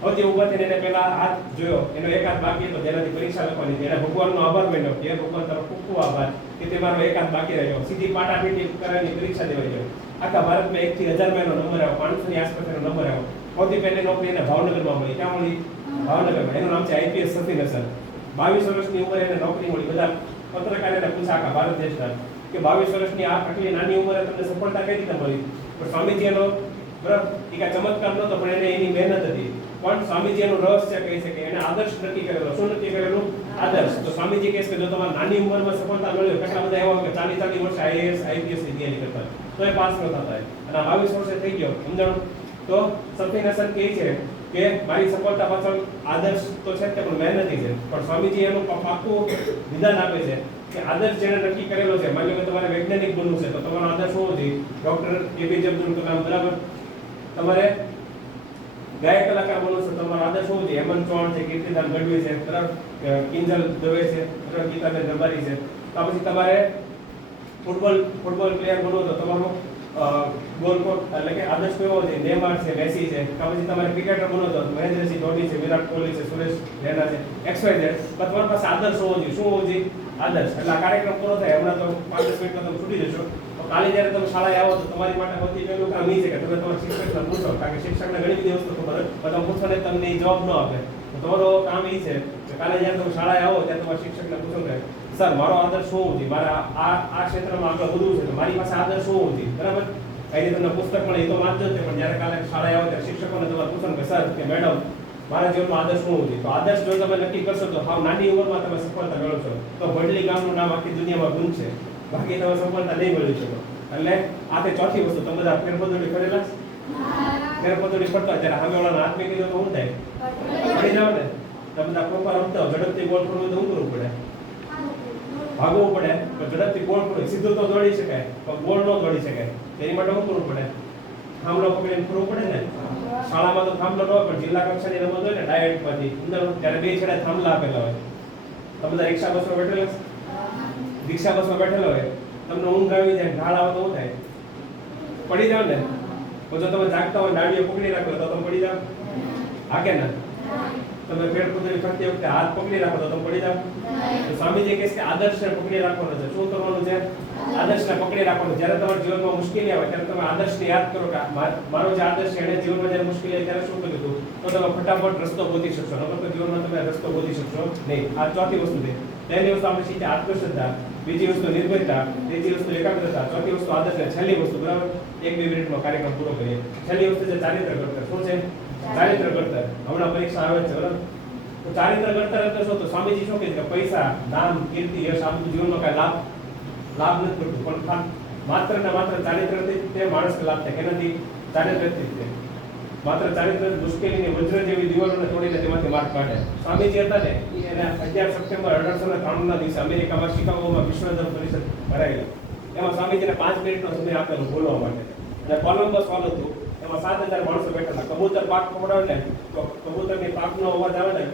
હવે ઊભા થઈને એને પહેલા હાથ જોયો, એનો એક હાથ બાકી હતો જેનાથી પરીક્ષા લખવાની હતી. એને ભગવાનનો આભાર માન્યો કે ભગવાન તારો ખૂબ ખૂબ આભાર કે તે મારો એક હાથ બાકી રહ્યો. સીધી પાટાપીટી કરાવીને પરીક્ષા દેવા ગયો. આખા ભારતમાં 1 થી 1000 માં એનો નંબર આવ્યો, 500 ની આસપાસ એનો નંબર આવ્યો. સૌથી પહેલી નોકરી એને ભાવનગરમાં મળી. ક્યાં મળી? ભાવનગરમાં. એનું નામ છે આઈપીએસ સફીન હસન. 22 વર્ષની ઉંમરે એને નોકરી મળી. બધા પત્રકારોને પૂછ્યા આખા ભારત દેશના કે 22 વર્ષની આ આટલી નાની ઉંમરે તમને સફળતા કઈ રીતે મળી? પણ સ્વામીજી એનો બરાબર એ કાંઈ ચમત્કાર નહોતો, પણ એને એની મહેનત હતી. પણ સ્વામીજી એનું રહસ્ય કહી શકે, એને આદર્શ નક્કી કરેલો. શું નક્કી કરેલું? આદર્શ. તો સ્વામીજી કહે છે કે જો તમારે નાની ઉંમરમાં સફળતા મળ્યો, કેટલા બધા એવા કે 40 વર્ષે આઈએએસ આઈપીએસ ની તૈયારી કરતા તો એ પાસ ન થતા. અને 22 વર્ષે થઈ ગયો સમજાણું. તો સફીન હસન કહે છે કે મારી સફળતા પાછળ આદર્શ તો છે જ પણ મહેનતી છે. પણ સ્વામીજી એનું પાક્કું વિધાન આપે છે કે આદર્શ જેને નક્કી કરેલો છે, માની લો કે તમારે વૈજ્ઞાનિક બનવું છે તો તમારો આદર્શ હોવો જોઈએ ડોક્ટર એપીજે અબ્દુલ કલામ, બરાબર? તમારે ગાયક કલાકાર બનવું છે તો તમારો આદર્શ હોવો જોઈએ હેમંત ચૌહાણ છે, કીર્તિદાન ગઢવી છે, બરાબર? કિંજલ દવે છે, બરાબર? ગીતાબેન રબારી છે. તો પછી તમારે ફૂટબોલ પ્લેયર બનવું તો તમારો ગોલકોટ એટલે કે આદર્શ કેવો છે? નેમાર છે, મેસી છે. પછી તમારે ક્રિકેટર બનો તો મહેન્દ્રસિંહ ધોની છે, વિરાટ કોહલી છે, સુરેશ રૈના છે, XYZ. પણ તમારી પાસે આદર્શ હોવો જોઈએ. શું હોવો જોઈએ? આદર્શ. એટલે આ કાર્યક્રમ પૂરો થાય હમણાં તો 5 મિનિટમાં તમે છૂટી જશો. તો કાલે જ્યારે તમે શાળાએ આવો તો તમારી માટે સૌથી પહેલું કામ એ છે કે તમે તમારા શિક્ષકને પૂછો, કારણ કે શિક્ષકને ઘણી બધી વસ્તુ ખબર હોય પણ તમે પૂછો ને તમને જવાબ ન આપે. તો તમારો કામ એ છે કે કાલે જ્યારે તમે શાળાએ આવો ત્યારે તમારા શિક્ષકને પૂછો કે સર મારો આદર્શ શું હોવો જોઈએ? મારે આ ક્ષેત્રમાં આગળ વધવું છે તો મારી પાસે આદર્શ શું હોવો જોઈએ? બરાબર? કઈ તમને પુસ્તક મળે એ તો વાંચજો જ, પણ જ્યારે કાલે શાળાએ આવો ત્યારે શિક્ષકોને તમારે પૂછો કે સર કે મેડમ મારા જીવનમાં આદર્શ શું હોવું જોઈએ? તો આદર્શ જો તમે નક્કી કરશો તો હાવ નાની ઉંમરમાં તમે સફળતા મેળવશો. તો વડલી ગામનું નામ આખી દુનિયામાં ગુંજશે, બાકી તમે સફળતા નહીં મેળવી શકો. એટલે આ તે ચોથી વસ્તુ. તમે બધા ફેરબદલી કરેલા? ફેરબદલી કરતા જ્યારે સામેવાળાના હાથ મેકી દો તો શું થાય? પડી જાવ ને. તમે બધા પ્રોપર રમતા હો, ઝડપથી બોલ કરવું તો શું કરવું પડે? ભાગવું પડે. પણ ઝડપથી બોલ કરવું, સીધું તો દોડી શકાય પણ બોલ ન દોડી શકાય. તેની માટે શું કરવું પડે? થાંભલો પકડીને ફરવું પડે ને. શાળામાં તો થાંભલો ન હોય પણ જિલ્લા કક્ષાની રમત હોય ને ડાયટમાંથી અંદર ત્યારે 2 છેડે થાંભલા આપેલા હોય. તમે બધા રિક્ષા બસમાં બેઠેલા? રિક્ષા બસમાં બેઠેલા હોય, તમને ઊંઘ આવી જાય, ઢાળ આવે તો શું થાય? પડી જાવ ને. તો જો તમે જાગતા હોય ડાળીઓ પકડી રાખો તો તમે પડી જાવ? હા કે ના? તમે પેટ પકડી ફરતી વખતે હાથ પકડી રાખો તો તમે પડી જાવ? તો સ્વામીજી કહે છે કે આદર્શને પકડી રાખવાનો છે. શું કરવાનું છે? આદર્શને પકડી રાખવાનું. જ્યારે તમારા જીવનમાં મુશ્કેલી આવે ત્યારે તમે આદર્શને યાદ કરો કે મારો જે આદર્શ છે એને જીવનમાં જ્યારે મુશ્કેલી આવે ત્યારે શું કર્યું હતું, તો તમે ફટાફટ રસ્તો ગોતી શકશો. નકર તો જીવનમાં તમે રસ્તો ગોતી શકશો નહીં. આ ચોથી વસ્તુ છે. પહેલી વસ્તુ આપણે શીખ્યા આત્મશ્રદ્ધા, બીજી વસ્તુ નિર્ભયતા, ત્રીજી વસ્તુ એકાગ્રતા, ચોથી વસ્તુ આદર્શ, છેલ્લી વસ્તુ, બરાબર? 1-2 મિનિટમાં કાર્યક્રમ પૂરો કરીએ. છેલ્લી વસ્તુ છે ચારિત્ર ઘડતર. શું છે? ચારિત્ર ઘડતર. હમણાં પરીક્ષા આવે છે, બરાબર? તો ચારિત્ર ઘડતર એટલે શું? તો સ્વામીજી શું કહે છે કે પૈસા, નામ, કીર્તિ, યશ આ બધું જીવનમાં કઈ લાભ નથી કરતું, પણ માત્ર ને માત્ર ચારિત્રથી તે માણસને લાભ થાય. એનાથી ચારિત્રથી જ માત્ર ચારિત્ર મુશ્કેલીની વજ્ર જેવી દિવાલોને તોડીને તેમાંથી માર્ગ કાઢે. સ્વામીજી હતા ને એને 11 સપ્ટેમ્બર 1893 ના દિવસે અમેરિકામાં શિકાગોમાં વિશ્વ ધર્મ પરિષદ ભરાયેલી. એમાં સ્વામીજીને 5 મિનિટનો સમય આપેલો બોલવા માટે. અને કોલંબસ હોલ હતું, એમાં 7000 માણસો બેઠા હતા. કબૂતર પાક પકડાવે ને તો કબૂતરની પાકનો અવાજ આવે ને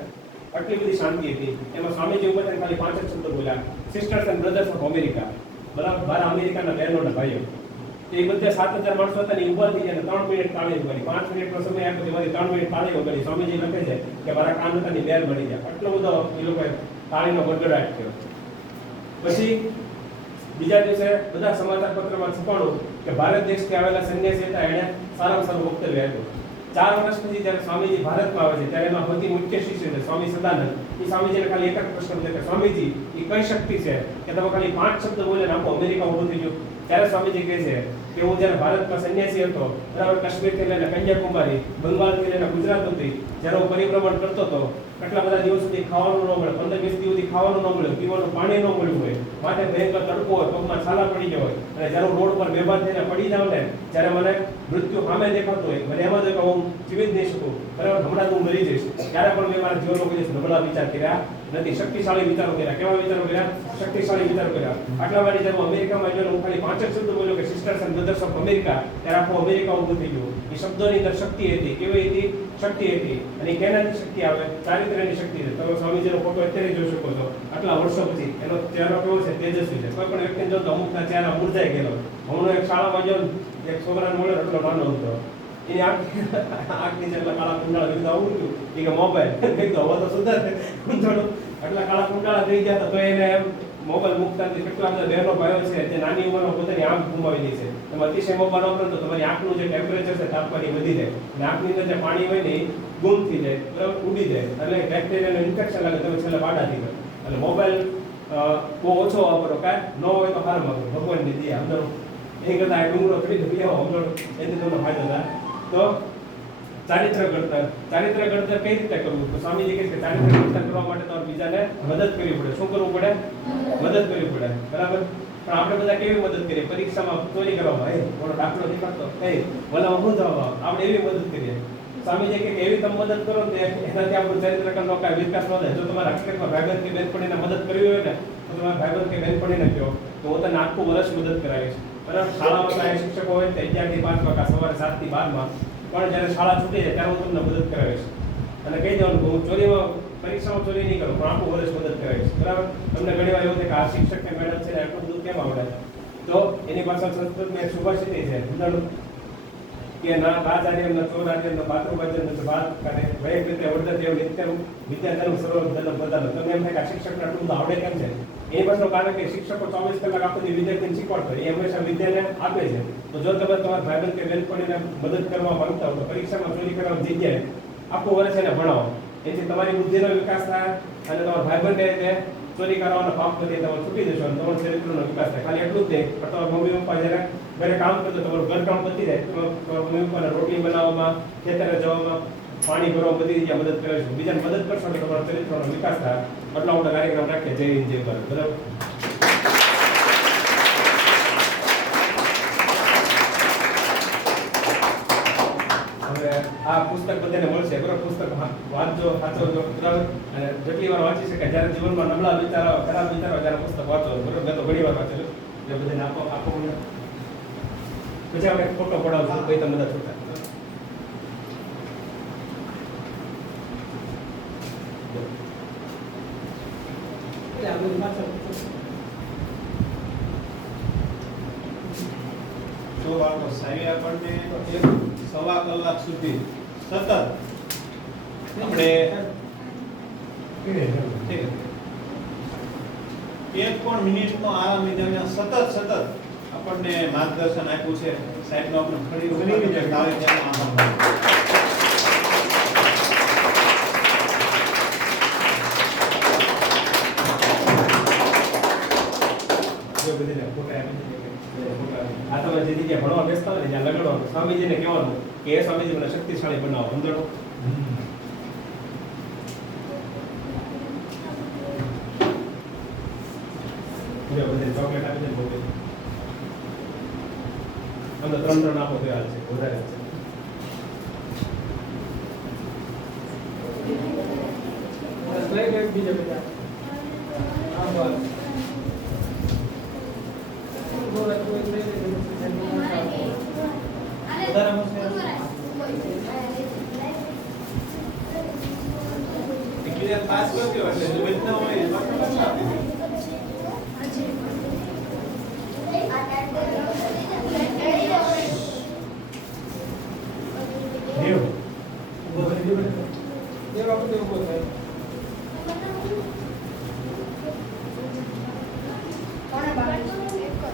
આટલી બધી શાંતિ હતી. એમાં સ્વામીજી ઉપર ખાલી 5 જ શબ્દ બોલ્યા, sisters and brothers of America. બરાબર, 12 અમેરિકાના બહેનો અને ભાઈઓ. એ બધા 7000 માણસો હતા ને ઉભા થઈ ગયા, 3 મિનિટ તાળી વગાડી. 5 મિનિટનો સમય આપ્યો તો મારી 3 મિનિટ તાળી વગાડી. સ્વામીજી લખે છે કે મારા કાન હતાની બેલ મળી ગયા. આટલો બધો એ લોકોએ તાળીનો ગડગડાટ થયો. પછી બીજા દિવસે બધા સમાચાર પત્રમાં છપાણું કે ભારત દેશથી આવેલા સંન્યાસી હતા, એણે સારામાં સારું વક્તવ્ય આપ્યું. 4 વર્ષ પછી જ્યારે સ્વામીજી ભારતમાં આવે છે ત્યારે એમાં સૌથી મુખ્ય શિષ્ય છે સ્વામી સદાનંદ. એ સ્વામીજીને ખાલી એક જ પ્રશ્ન પૂછે કે સ્વામીજી એ કઈ શક્તિ છે કે તમે ખાલી 5 શબ્દ બોલીને આખું અમેરિકા ઊભું થઈ ગયું? ત્યારે સ્વામીજી કહે છે કે હું જ્યારે ભારતમાં સંન્યાસી હતો, બરાબર, કાશ્મીરથી લઈને કન્યાકુમારી, બંગાળથી લઈને ગુજરાત સુધી જ્યારે હું પરિભ્રમણ કરતો હતો, કેટલા બધા દિવસ સુધી ખાવાનું ન મળે, 15-20 દિવસ સુધી ખાવાનું ન મળે, પીવાનું પાણી ન મળ્યું હોય, માથે ભયંકર તડકો હોય, પગમાં છાલા પડી ગયા હોય, અને જ્યારે હું રોડ પર બેભાન થઈને પડી જાઉં ને, જ્યારે મને મૃત્યુ સામે દેખાતું હોય, મને એમાં જ કે હું જીવી જ નહીં શકું, બરાબર, હમણાં હું મરી જઈશ, ત્યારે પણ મેં મારા જીવનનો કોઈ નબળા વિચાર કર્યા નથી. શક્તિશાળી વિચારો કર્યા. કેવા વિચારો કર્યા? શક્તિશાળી વિચારો કર્યા. આટલા માટે જ્યારે હું અમેરિકામાં ગયો, હું ખાલી 5 જ શબ્દ બોલ્યો કે sisters and brothers of America, ત્યારે આખું અમેરિકા ઊભું થઈ ગયું. એ શબ્દોની અંદર શક્તિ હતી. કેવી હતી? શક્તિ હતી. અને કેનાથી શક્તિ આવે? ચારિત્ર્યની શક્તિ છે. તમે સ્વામીજીનો ફોટો અત્યારે જોઈ શકો છો, આટલા વર્ષો પછી. એનો ચહેરો કેવો છે? તેજસ્વી છે. કોઈ પણ વ્યક્તિને જો તો અમુકના ચહેરા મુરઝાઈ ગયેલો. હમણાં એક શાળામાં ગયો, એક છોકરાને મળ્યો, એટલો નાનો હતો. એની આંખની જેટલા કાળા કુંડાળા કીધું આવું થયું એ કે મોબાઈલ કીધું હવે તો સુધારે થોડું એટલા કાળા કુંડાળા થઈ ગયા તો એને એમ મોબાઈલ મૂકતા કેટલા બધા બહેનો ભાઈઓ છે જે નાની ઉંમરમાં પોતાની આંખ ગુમાવી દે છે. તમે અતિશય મોબાઈલ વાપરો તો તમારી આંખનું જે ટેમ્પરેચર છે તાપમાન વધી જાય અને આંખની અંદર જે પાણી હોય ને એ ગુમ થઈ જાય, બરાબર, ઉડી જાય, એટલે બેક્ટેરિયાનું ઇન્ફેક્શન લાગે, તમે છેલ્લે બાડા થઈ ગયો. એટલે મોબાઈલ બહુ ઓછો વાપરો, કાંઈ ન હોય તો સારું વાપરો, ભગવાનની દે અંદર એ કરતા ડુંગરો ચડી તો લેવો અંદર એથી તમને ફાયદો થાય. તો ચારિત્ર ઘડતર કઈ રીતે કરવું? તો સ્વામીજી કહે છે કે ચારિત્ર ઘડતર કરવા માટે તમારે બીજાને મદદ કરવી પડે. શું કરવું પડે? મદદ કરવી પડે, બરાબર. પણ આપણે બધા કેવી મદદ કરીએ? પરીક્ષામાં ચોરી કરવામાં, હે ઓલો દાખલો નીકળતો, હે ભલા હું જવાબ, આપણે એવી મદદ કરીએ. સ્વામીજી કહે કે એવી તમે મદદ કરો ને એનાથી આપણું ચારિત્રનો કાંઈ વિકાસ ન થાય. જો તમારા હકીકતમાં ભાઈબંધ કે બહેનપણીને મદદ કરવી હોય ને તો તમારા ભાઈબંધ કે બહેનપણીને કહો તો હું તને આખું વર્ષ મદદ કરાવીશ, બરાબર. શાળામાં કાંઈ શિક્ષકો હોય તો 11 થી 5 વાગ્યા, સવારે 7 થી 12માં, પણ જ્યારે શાળા છૂટી જાય ત્યારે હું તમને મદદ કરાવીશ. અને કહી દેવાનું હું ચોરીમાં પરીક્ષામાં ચોરી નહીં કરું, પણ આખું વર્ષ મદદ કરાવીશ, બરાબર. તમને ઘણી વાર એવું થાય કે આ શિક્ષક કે મેડમ છે ને આટલું બધું કેમ આવડે? તો એની પાછળ સંસ્કૃતમાં એક સુભાષિત છે કે ના આચાર્યમ ન ચોરાર્યમ ન માતૃભાજ્યમ ન વાત કરે વૈક રીતે વર્ધતે નિત્યમ વિદ્યાધર્મ સર્વધર્મ બધાનો. તમને એમ થાય કે આ શિક્ષકને આટલું બધું આવડે કેમ છે? એ પાછળ કારણ કે શિક્ષકો 24 કલાક આખો વિદ્યાર્થીને શીખવાડતો એ હંમેશા વિદ્યાને આપે છે. તો જો તમે તમારા ભાઈબંધ કે બહેનપણીને મદદ કરવા માંગતા હો તો પરીક્ષામાં ચોરી કરવાની જગ્યાએ આખું વર્ષ એને ભણાવો, એથી તમારી બુદ્ધિનો વિકાસ થાય અને તમારા ભાઈબંધ રીતે ચોરી કરવાનો પાપ કરી તમે છૂટી જશો અને તમારો ચરિત્રનો વિકાસ થાય. ખાલી એટલું જ નહીં, પણ તમારા મમ્મી પપ્પા જ્યારે ઘરે કામ કરતો તમારું ઘર કામ પતી જાય તો મમ્મી પપ્પાને રોટલી બનાવવામાં, ખેતરે જવામાં, પાણી ભરવામાં બધી જગ્યાએ મદદ કરે છે. બીજાને મદદ કરશો તો તમારા ચરિત્રનો વિકાસ થાય. આટલા મોટા કાર્યક્રમ રાખીએ. જય હિન્દ, જય ભારત, બરાબર. હવે આ પુસ્તક બધાને મળશે, બરાબર. પુસ્તક વાંચજો, સાચવજો, બરાબર. અને જેટલી વાર વાંચી શકાય, જ્યારે જીવનમાં નબળા વિચારો, ખરાબ વિચારો, ત્યારે પુસ્તક વાંચો, બરાબર. મેં તો ઘણી વાર વાંચેલું, એટલે બધાને આપો. પછી આપણે ફોટો પડાવશું, કઈ તમે બધા છૂટા. જો બાળકો સાહેબ આપણને 1.25 કલાક સુધી સતત આપણે એક પણ મિનિટનો આરામ વિના સતત આપણને માર્ગદર્શન આપ્યું છે. સાહેબનો આપણે ફરી આ તમે જે જગ્યાએ ભણવા બેસતા હોય ને જ્યાં લગાડવાનું, સ્વામીજીને કહેવાનું કે એ સ્વામીજી મને શક્તિશાળી બનાવો, સમજણો. જો બધે ચોકલેટ આપી દે મોટી અંદર 3 આપો તો હાલ છે વધારે છે લઈ લે બીજા બધા હા બસ બોલો કોઈ લઈ લે વધારે મળશે એકબીજા પાસ કર્યો એટલે જો વેચના હોય એમાં પાસ આપી દે દેવ દેવા બધે ઉભો થાય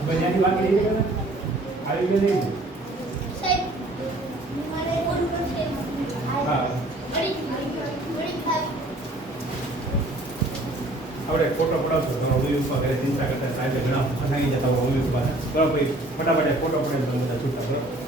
બજારી બાકી રહી ગયો ને આવી ગયો નહીં હા આપણે ફોટો પડાવશો તમારો ઉલી ઉપર ઘરે ચિંતા કરતા સાહેબ ઘણા ફસાઈ જતા હોય ઉલી ઉપર બરાબર ભાઈ ફટાફટ ફોટો પડાવી તમે બધા છૂટા બરાબર